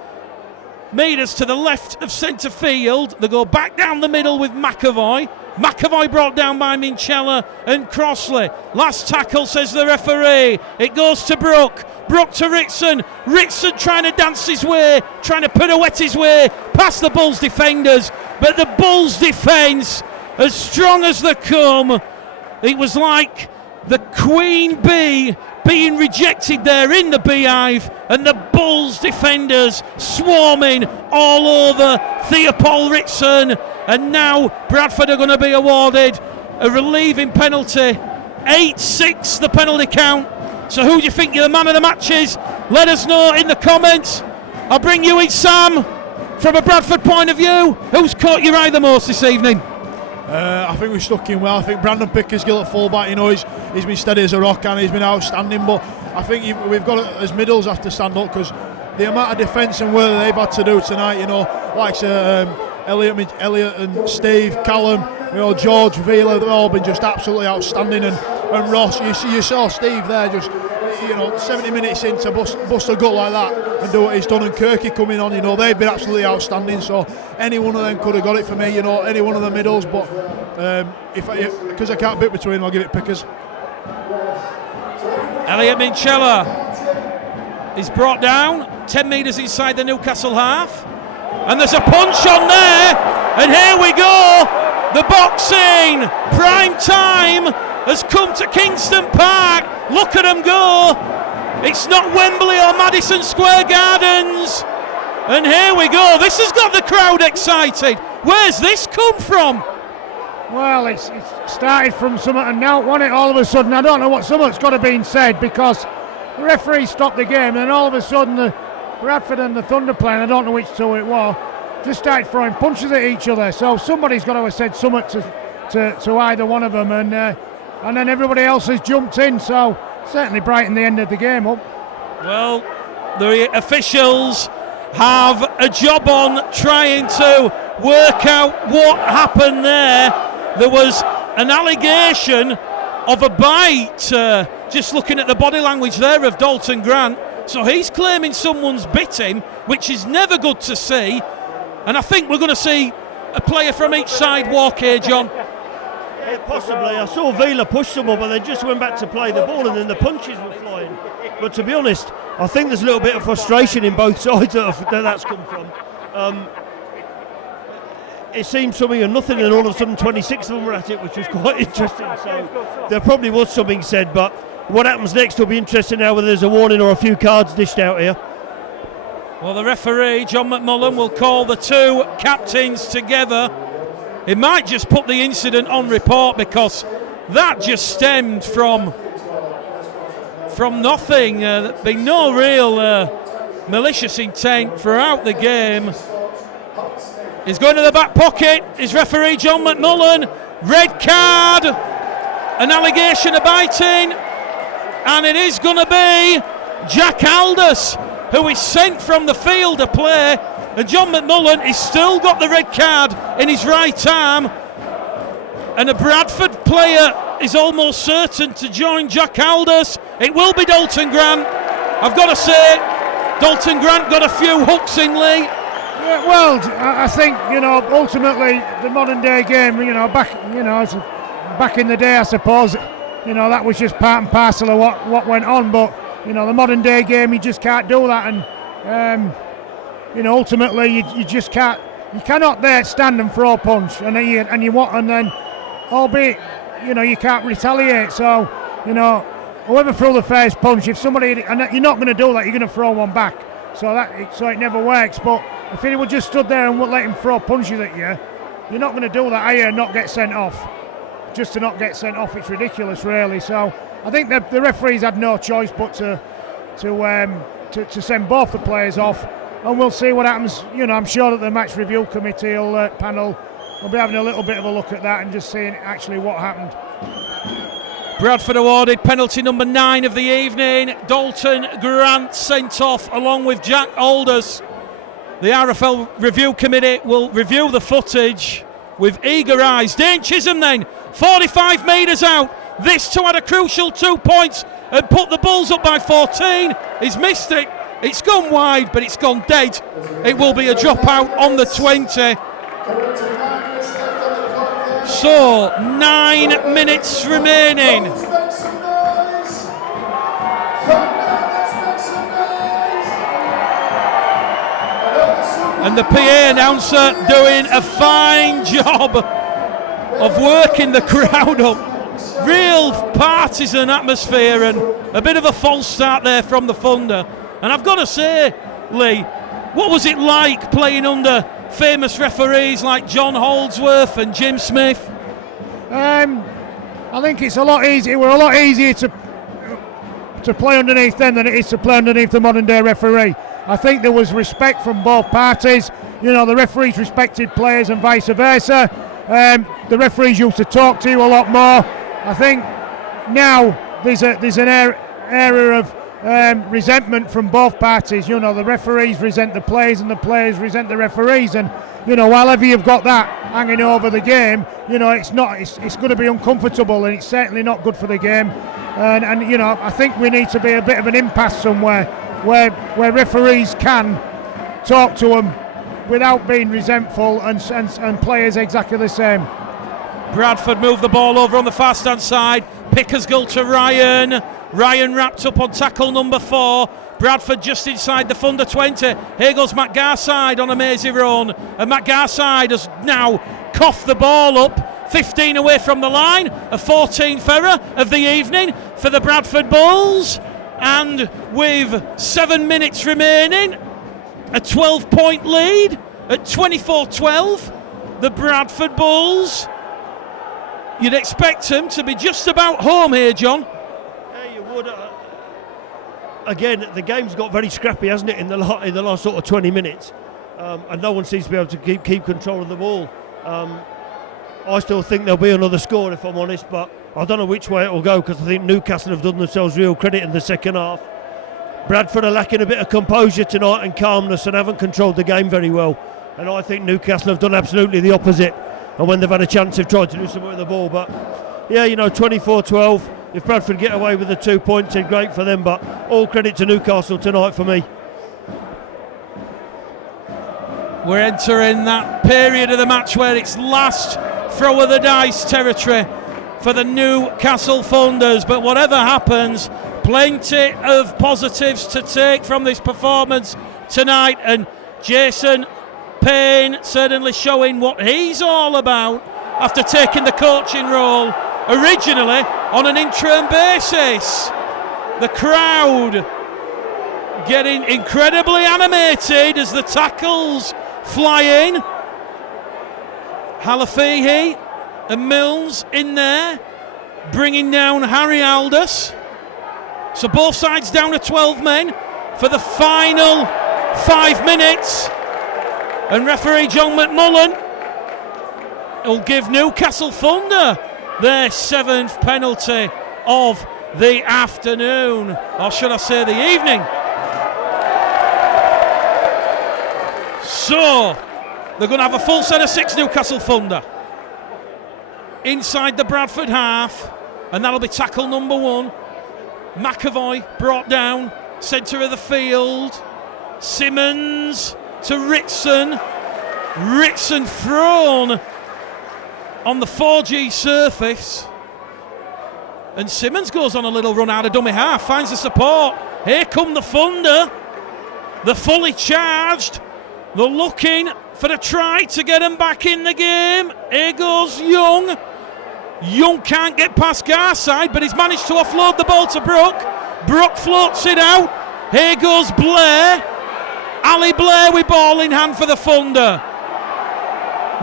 metres to the left of centre field. They go back down the middle with McAvoy. McAvoy brought down by Minchella and Crossley. Last tackle, says the referee. It goes to Brook. Brook to Ritson. Ritson trying to dance his way, trying to pirouette his way past the Bulls defenders. But the Bulls defence, as strong as they come, it was like the queen bee being rejected there in the beehive, and the Bulls defenders swarming all over Theopol Ritson. And now Bradford are going to be awarded a relieving penalty. 8-6 the penalty count. So who do you think the man of the match is? Let us know in the comments. I'll bring you in, Sam, from a Bradford point of view. Who's caught your eye the most this evening? I think we stuck in well. I think Brandon Pickersgill at fullback, he's been steady as a rock and he's been outstanding. But I think we've got to, as middles, have to stand up, because the amount of defence and work that they've had to do tonight, like Elliot and Steve, Callum, George, Vila, they've all been just absolutely outstanding. And Ross, you saw Steve there just 70 minutes in to bust a gut like that and do what he's done, and Kirky coming on, they've been absolutely outstanding. So any one of them could have got it for me, any one of the middles, but because I can't pick between them, I'll give it Pickers. Elliot Minchella is brought down 10 metres inside the Newcastle half, and there's a punch on there, and here we go. The boxing prime time has come to Kingston Park. Look at them go. It's not Wembley or Madison Square Gardens. And here we go. This has got the crowd excited. Where's this come from? Well, it's started from something, and now all of a sudden, I don't know what, something's got to be said, because the referee stopped the game, and all of a sudden the Bradford and the Thunder playing, I don't know which two it was, just started throwing punches at each other. So somebody's got to have said something to either one of them, and then everybody else has jumped in, so certainly brightened the end of the game up. Well, the officials have a job on trying to work out what happened there. There was an allegation of a bite, just looking at the body language there of Dalton Grant. So he's claiming someone's bit him, which is never good to see. And I think we're going to see a player from each side walk here, John. Yeah, possibly. I saw Vila push someone, but they just went back to play the ball, and then the punches were flying. But to be honest, I think there's a little bit of frustration in both sides that's come from. It seemed something and nothing, and all of a sudden 26 of them were at it, which was quite interesting. So there probably was something said, but what happens next will be interesting now, whether there's a warning or a few cards dished out here. Well, the referee, John McMullen, will call the two captains together. He might just put the incident on report, because that just stemmed from nothing. There'd been no real malicious intent throughout the game. He's going to the back pocket. His referee, John McMullen. Red card. An allegation of biting. And it is going to be Jack Aldous, who is sent from the field to play. And John McMullen has still got the red card in his right arm. And a Bradford player is almost certain to join Jack Aldous. It will be Dalton Grant. I've got to say, Dalton Grant got a few hooks in, Lee. Yeah, well, I think, ultimately the modern day game, back in the day, I suppose, that was just part and parcel of what went on. But the modern day game, you just can't do that, and ultimately you just can't. You cannot there stand and throw a punch, and then albeit you can't retaliate. So whoever threw the first punch, if somebody, and you're not going to do that, you're going to throw one back. So it never works. But if anyone just stood there and would let him throw punches at you, you're not going to do that, are you? And not get sent off. Just to not get sent off, it's ridiculous, really. So I think the referees had no choice but to send both the players off, and we'll see what happens. I'm sure that the match review committee panel will be having a little bit of a look at that and just seeing actually what happened. Bradford awarded penalty number 9 of the evening. Dalton Grant sent off along with Jack Aldous. The RFL Review Committee will review the footage with eager eyes. Dane Chisholm then, 45 metres out. This to add a crucial 2 points and put the Bulls up by 14. He's missed it. It's gone wide, but it's gone dead. It will be a dropout on the 20. So, 9 minutes remaining. And the PA announcer doing a fine job of working the crowd up. Real partisan atmosphere, and a bit of a false start there from the Thunder. And I've got to say, Lee, what was it like playing under famous referees like John Holdsworth and Jim Smith? I think it's a lot easier. It were a lot easier to play underneath them than it is to play underneath the modern day referee. I think there was respect from both parties. You know, the referees respected players and vice versa. The referees used to talk to you a lot more. I think now there's an area of resentment from both parties. You know, the referees resent the players and the players resent the referees, and you know, while ever you've got that hanging over the game, you know, it's going to be uncomfortable, and it's certainly not good for the game. And you know, I think we need to be a bit of an impasse somewhere where referees can talk to them without being resentful, and players exactly the same. Bradford move the ball over on the fast hand side. Pickers goal to Ryan. Ryan wrapped up on tackle number 4. Bradford just inside the Thunder 20. Here goes Matt Garside on a mazy run. And Matt Garside has now coughed the ball up. 15 away from the line. A 14th error of the evening for the Bradford Bulls. And with 7 minutes remaining, a 12-point lead at 24-12. The Bradford Bulls. You'd expect them to be just about home here, John. Yeah, you would. Again, the game's got very scrappy, hasn't it, in the last sort of 20 minutes, and no one seems to be able to keep control of the ball. I still think there'll be another score, if I'm honest, but I don't know which way it will go, because I think Newcastle have done themselves real credit in the second half. Bradford are lacking a bit of composure tonight and calmness, and haven't controlled the game very well. And I think Newcastle have done absolutely the opposite. And when they've had a chance, they've tried to do something with the ball. But yeah, you know, 24-12. If Bradford get away with the 2 points, then great for them. But all credit to Newcastle tonight for me. We're entering that period of the match where it's last throw of the dice territory for the Newcastle Thunders. But whatever happens, plenty of positives to take from this performance tonight. And Jason Payne certainly showing what he's all about after taking the coaching role originally on an interim basis. The crowd getting incredibly animated as the tackles fly in. Halafihi and Mills in there, bringing down Harry Aldous. So both sides down to 12 men for the final 5 minutes. And referee John McMullen will give Newcastle Thunder their 7th penalty of the afternoon, or should I say the evening. So they're going to have a full set of 6, Newcastle Thunder, inside the Bradford half, and that'll be tackle number 1. McAvoy brought down, centre of the field. Simmons to Ritson. Ritson thrown on the 4G surface. And Simmons goes on a little run out of dummy half, finds the support. Here come the Thunder. They're fully charged. They're looking for a try to get them back in the game. Here goes Young. Young can't get past Garside, but he's managed to offload the ball to Brook. Brook floats it out. Here goes Blair. Ali Blair with ball in hand for the Thunder.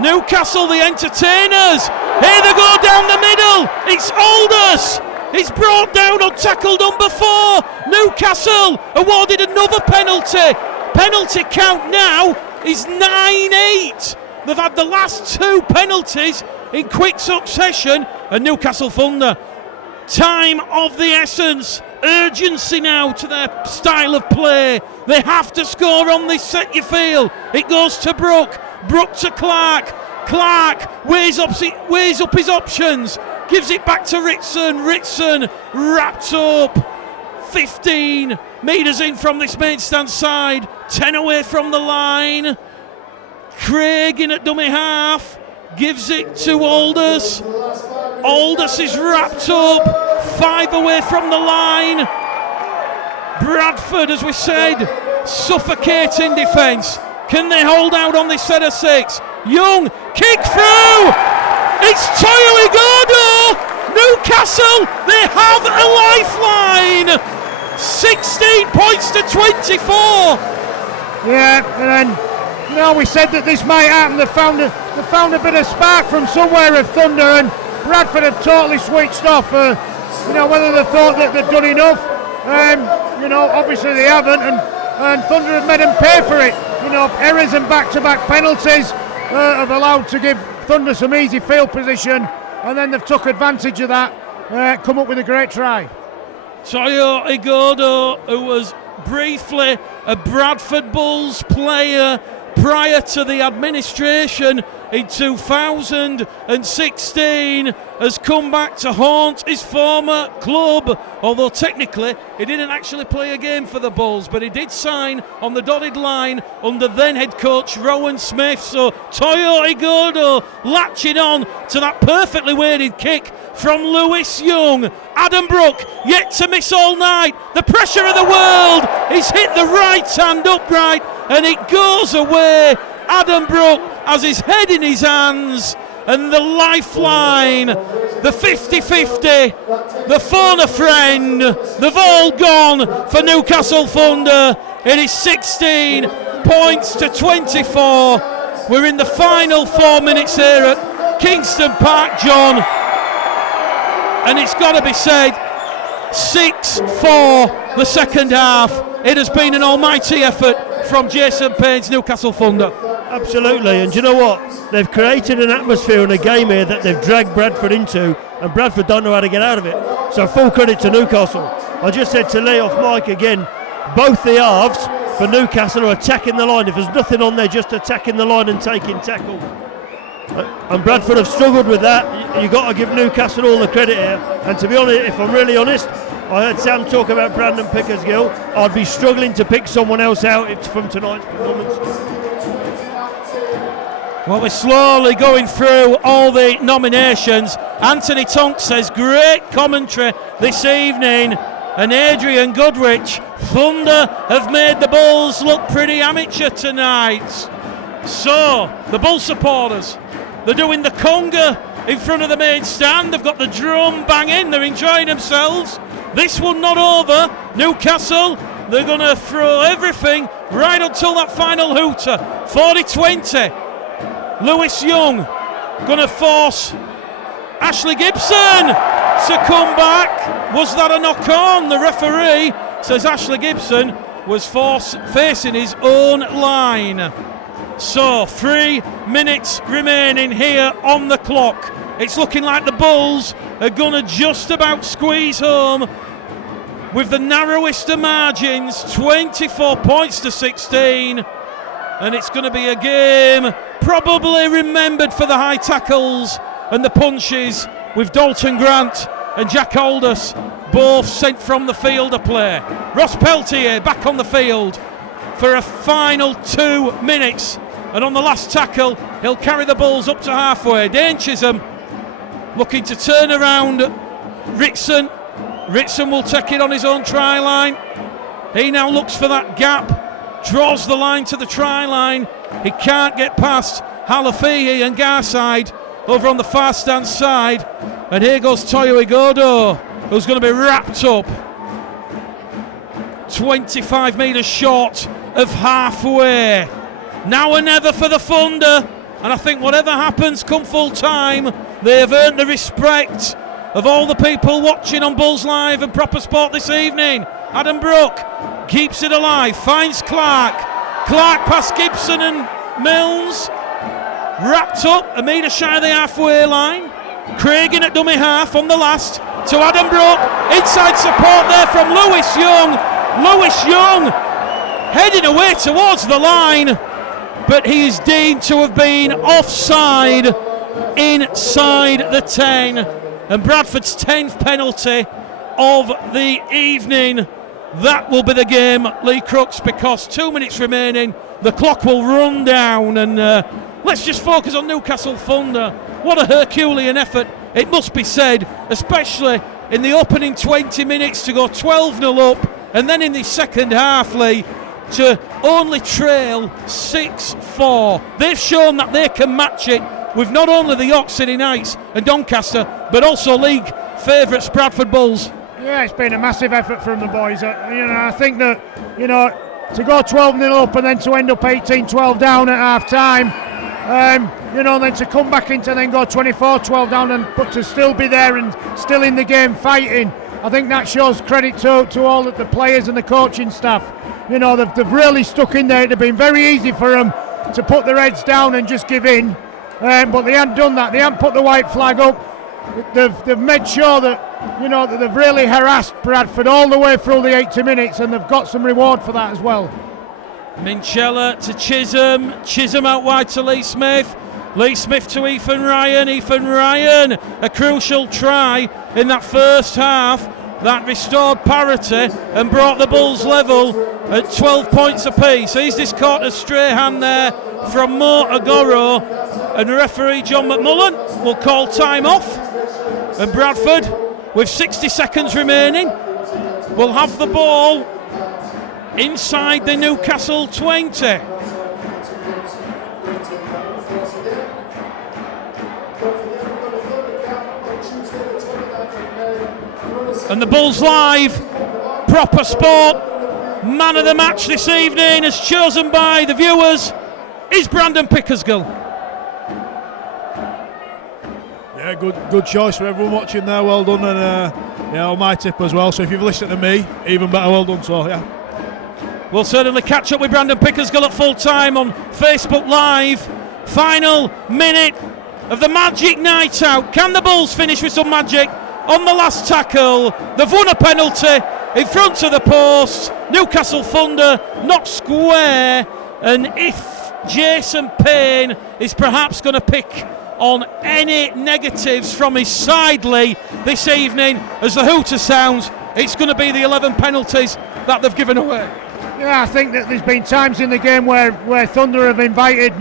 Newcastle, the entertainers. Here they go down the middle. It's Aldous. He's brought down on tackle number 4. Newcastle awarded another penalty. Penalty count now is 9-8. They've had the last 2 penalties in quick succession, and Newcastle Thunder Time of the essence. Urgency now to their style of play. They have to score on this set, you feel. It goes to Brook. Brook to Clark. Clark weighs up his options. Gives it back to Ritson. Ritson wrapped up. 15 metres in from this main stand side. 10 away from the line. Craig in at dummy half. Gives it to Aldous. Aldous is wrapped up. 5 away from the line. Bradford, as we said, suffocating defence. Can they hold out on this set of 6? Young, kick through. It's Toyo Igodo. Newcastle, they have a lifeline. 16 points to 24. Yeah, and then we said that this might happen. They found a bit of spark from somewhere of Thunder, and Bradford have totally switched off. Whether they thought that they'd done enough, obviously they haven't, and Thunder have made them pay for it. Errors and back-to-back penalties have allowed to give Thunder some easy field position, and then they've took advantage of that, come up with a great try. Toyo Igodo, who was briefly a Bradford Bulls player prior to the administration in 2016, has come back to haunt his former club, although technically he didn't actually play a game for the Bulls, but he did sign on the dotted line under then head coach Rowan Smith. So Toyo Igodo latching on to that perfectly weighted kick from Lewis Young. Adam Brook yet to miss all night. The pressure of the world. He's hit the right hand upright and it goes away. Adam Brook has his head in his hands, and the lifeline, the 50-50, the phone a friend, they've all gone for Newcastle Thunder. It is 16 points to 24. We're in the final 4 minutes here at Kingston Park, John, and it's got to be said, 6-4 the second half. It has been an almighty effort from Jason Payne's Newcastle Thunder. Absolutely, and do you know what? They've created an atmosphere in a game here that they've dragged Bradford into, and Bradford don't know how to get out of it. So full credit to Newcastle. I just said to Lee off mic again, both the halves for Newcastle are attacking the line. If there's nothing on there, just attacking the line and taking tackles. And Bradford have struggled with that. You've got to give Newcastle all the credit here. And to be honest, if I'm really honest, I heard Sam talk about Brandon Pickersgill. I'd be struggling to pick someone else out from tonight's performance. Well, we're slowly going through all the nominations. Anthony Tonk says great commentary this evening, and Adrian Goodrich, Thunder have made the Bulls look pretty amateur tonight. So the Bull supporters, they're doing the conga in front of the main stand. They've got the drum banging, they're enjoying themselves. This one not over. Newcastle, they're going to throw everything right until that final hooter. 40-20. Lewis Young going to force Ashley Gibson to come back. Was that a knock on? The referee says Ashley Gibson was facing his own line. So 3 minutes remaining here on the clock. It's looking like the Bulls are going to just about squeeze home with the narrowest of margins, 24 points to 16. And it's going to be a game probably remembered for the high tackles and the punches, with Dalton Grant and Jack Aldous both sent from the field of play. Ross Peltier back on the field for a final 2 minutes, and on the last tackle he'll carry the Bulls up to halfway. Dane Chisholm looking to turn around Ritson. Ritson will take it on his own try line. He now looks for that gap, draws the line to the try line. He can't get past Halafihi and Garside over on the far stand side, and here goes Toyo Igodo, who's going to be wrapped up 25 metres short of halfway. Now or never for the Thunder, and I think whatever happens come full time, they have earned the respect of all the people watching on Bulls Live and Proper Sport this evening. Adam Brook keeps it alive, finds Clark past Gibson and Milnes, wrapped up a metre shy of the halfway line. Craig in at dummy half on the last. to Adam Brook. Inside support there from Lewis Young. Lewis Young heading away towards the line, but he is deemed to have been offside inside the 10. And Bradford's 10th penalty of the evening. That will be the game, Lee Crooks, because 2 minutes remaining. The clock will run down, and let's just focus on Newcastle Thunder. What a Herculean effort, it must be said, especially in the opening 20 minutes to go 12-0 up, and then in the second half, Lee, to only trail 6-4. They've shown that they can match it with not only the York City Knights and Doncaster, but also league favourites Bradford Bulls. Yeah, it's been a massive effort from the boys. I think that, to go 12-0 up and then to end up 18-12 down at half time, then to come back into then go 24-12 down, but to still be there and still in the game fighting, I think that shows credit to all of the players and the coaching staff. They've really stuck in there. It'd have been very easy for them to put their heads down and just give in, but they hadn't done that. They hadn't put the white flag up. They've made sure that that they've really harassed Bradford all the way through the 80 minutes, and they've got some reward for that as well. Minchella to Chisholm. Chisholm out wide to Lee Smith. Lee Smith to Ethan Ryan. Ethan Ryan, a crucial try in that first half that restored parity and brought the Bulls level at 12 points apiece. He's just caught a stray hand there from Mo Agoro, and referee John McMullen will call time off. And Bradford, with 60 seconds remaining, will have the ball inside the Newcastle 20. And the Bulls Live, proper sport, man of the match this evening, as chosen by the viewers, is Brandon Pickersgill. Yeah, good choice for everyone watching there. Well done, and on my tip as well. So if you've listened to me, even better. Well done. So yeah, we'll certainly catch up with Brandon Pickersgill at full time on Facebook Live. Final minute of the Magic Night Out. Can the Bulls finish with some magic on the last tackle? They've won a penalty in front of the post. Newcastle Thunder not square, and if Jason Payne is perhaps going to pick on any negatives from his side, Lee, this evening, as the hooter sounds, it's going to be the 11 penalties that they've given away. Yeah, I think that there's been times in the game where Thunder have invited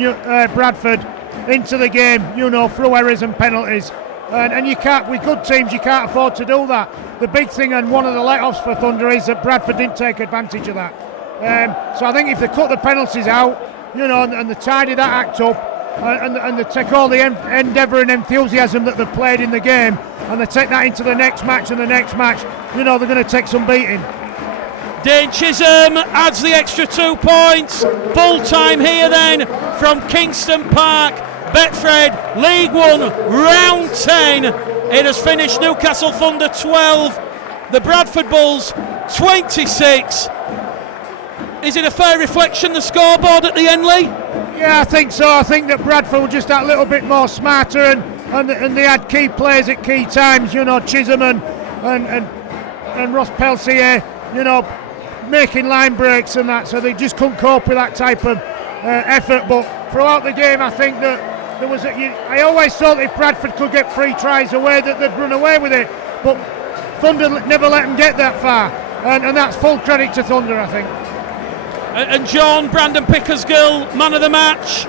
Bradford into the game, through errors and penalties. And you can't, with good teams, you can't afford to do that. The big thing, and one of the let-offs for Thunder, is that Bradford didn't take advantage of that. So I think if they cut the penalties out, and they tidy that act up, and they take all the endeavour and enthusiasm that they've played in the game, and they take that into the next match and the next match, they're going to take some beating. Dane Chisholm adds the extra 2 points. Full time here then from Kingston Park. Betfred League 1 round 10. It has finished Newcastle Thunder 12, the Bradford Bulls 26. Is it a fair reflection, the scoreboard at the end, Lee? Yeah, I think so. I think that Bradford were just that little bit more smarter, and they had key players at key times. Chisholm and Ross Pelsier, making line breaks and that. So they just couldn't cope with that type of effort. But throughout the game, I think that there was. I always thought if Bradford could get 3 tries away, that they'd run away with it. But Thunder never let them get that far, and that's full credit to Thunder, I think. And John, Brandon Pickersgill, man of the match.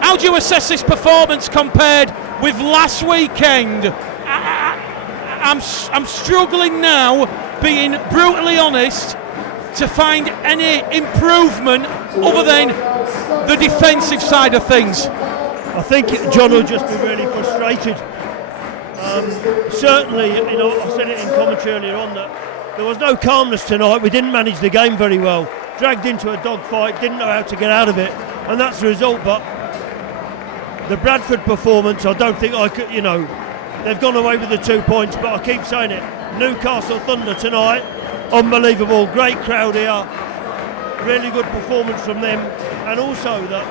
How do you assess this performance compared with last weekend? I'm struggling now, being brutally honest, to find any improvement other than the defensive side of things. I think John will just be really frustrated. Certainly, I said it in commentary earlier on that there was no calmness tonight. We didn't manage the game very well. Dragged into a dogfight, didn't know how to get out of it, and that's the result. But the Bradford performance, I don't think I could, they've gone away with the 2 points, but I keep saying it. Newcastle Thunder tonight, unbelievable, great crowd here, really good performance from them, and also that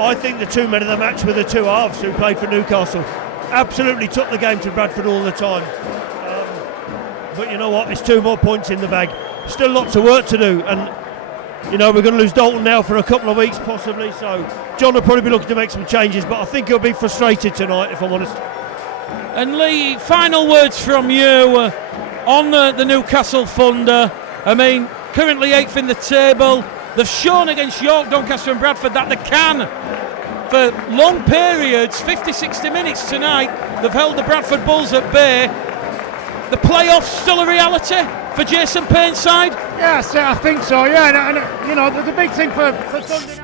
I think the 2 men of the match were the 2 halves who played for Newcastle. absolutely took the game to Bradford all the time. But you know what? It's 2 more points in the bag. Still lots of work to do, and you know we're going to lose Dalton now for a couple of weeks possibly. So John will probably be looking to make some changes, but I think he'll be frustrated tonight, if I'm honest. And Lee, final words from you on the Newcastle Thunder. I mean, currently 8th in the table. They've shown against York, Doncaster and Bradford that they can, for long periods, 50-60 minutes tonight, they've held the Bradford Bulls at bay. The playoffs still a reality for Jason Payne's side? Yes, I think so, yeah. And you know, the big thing for Thunder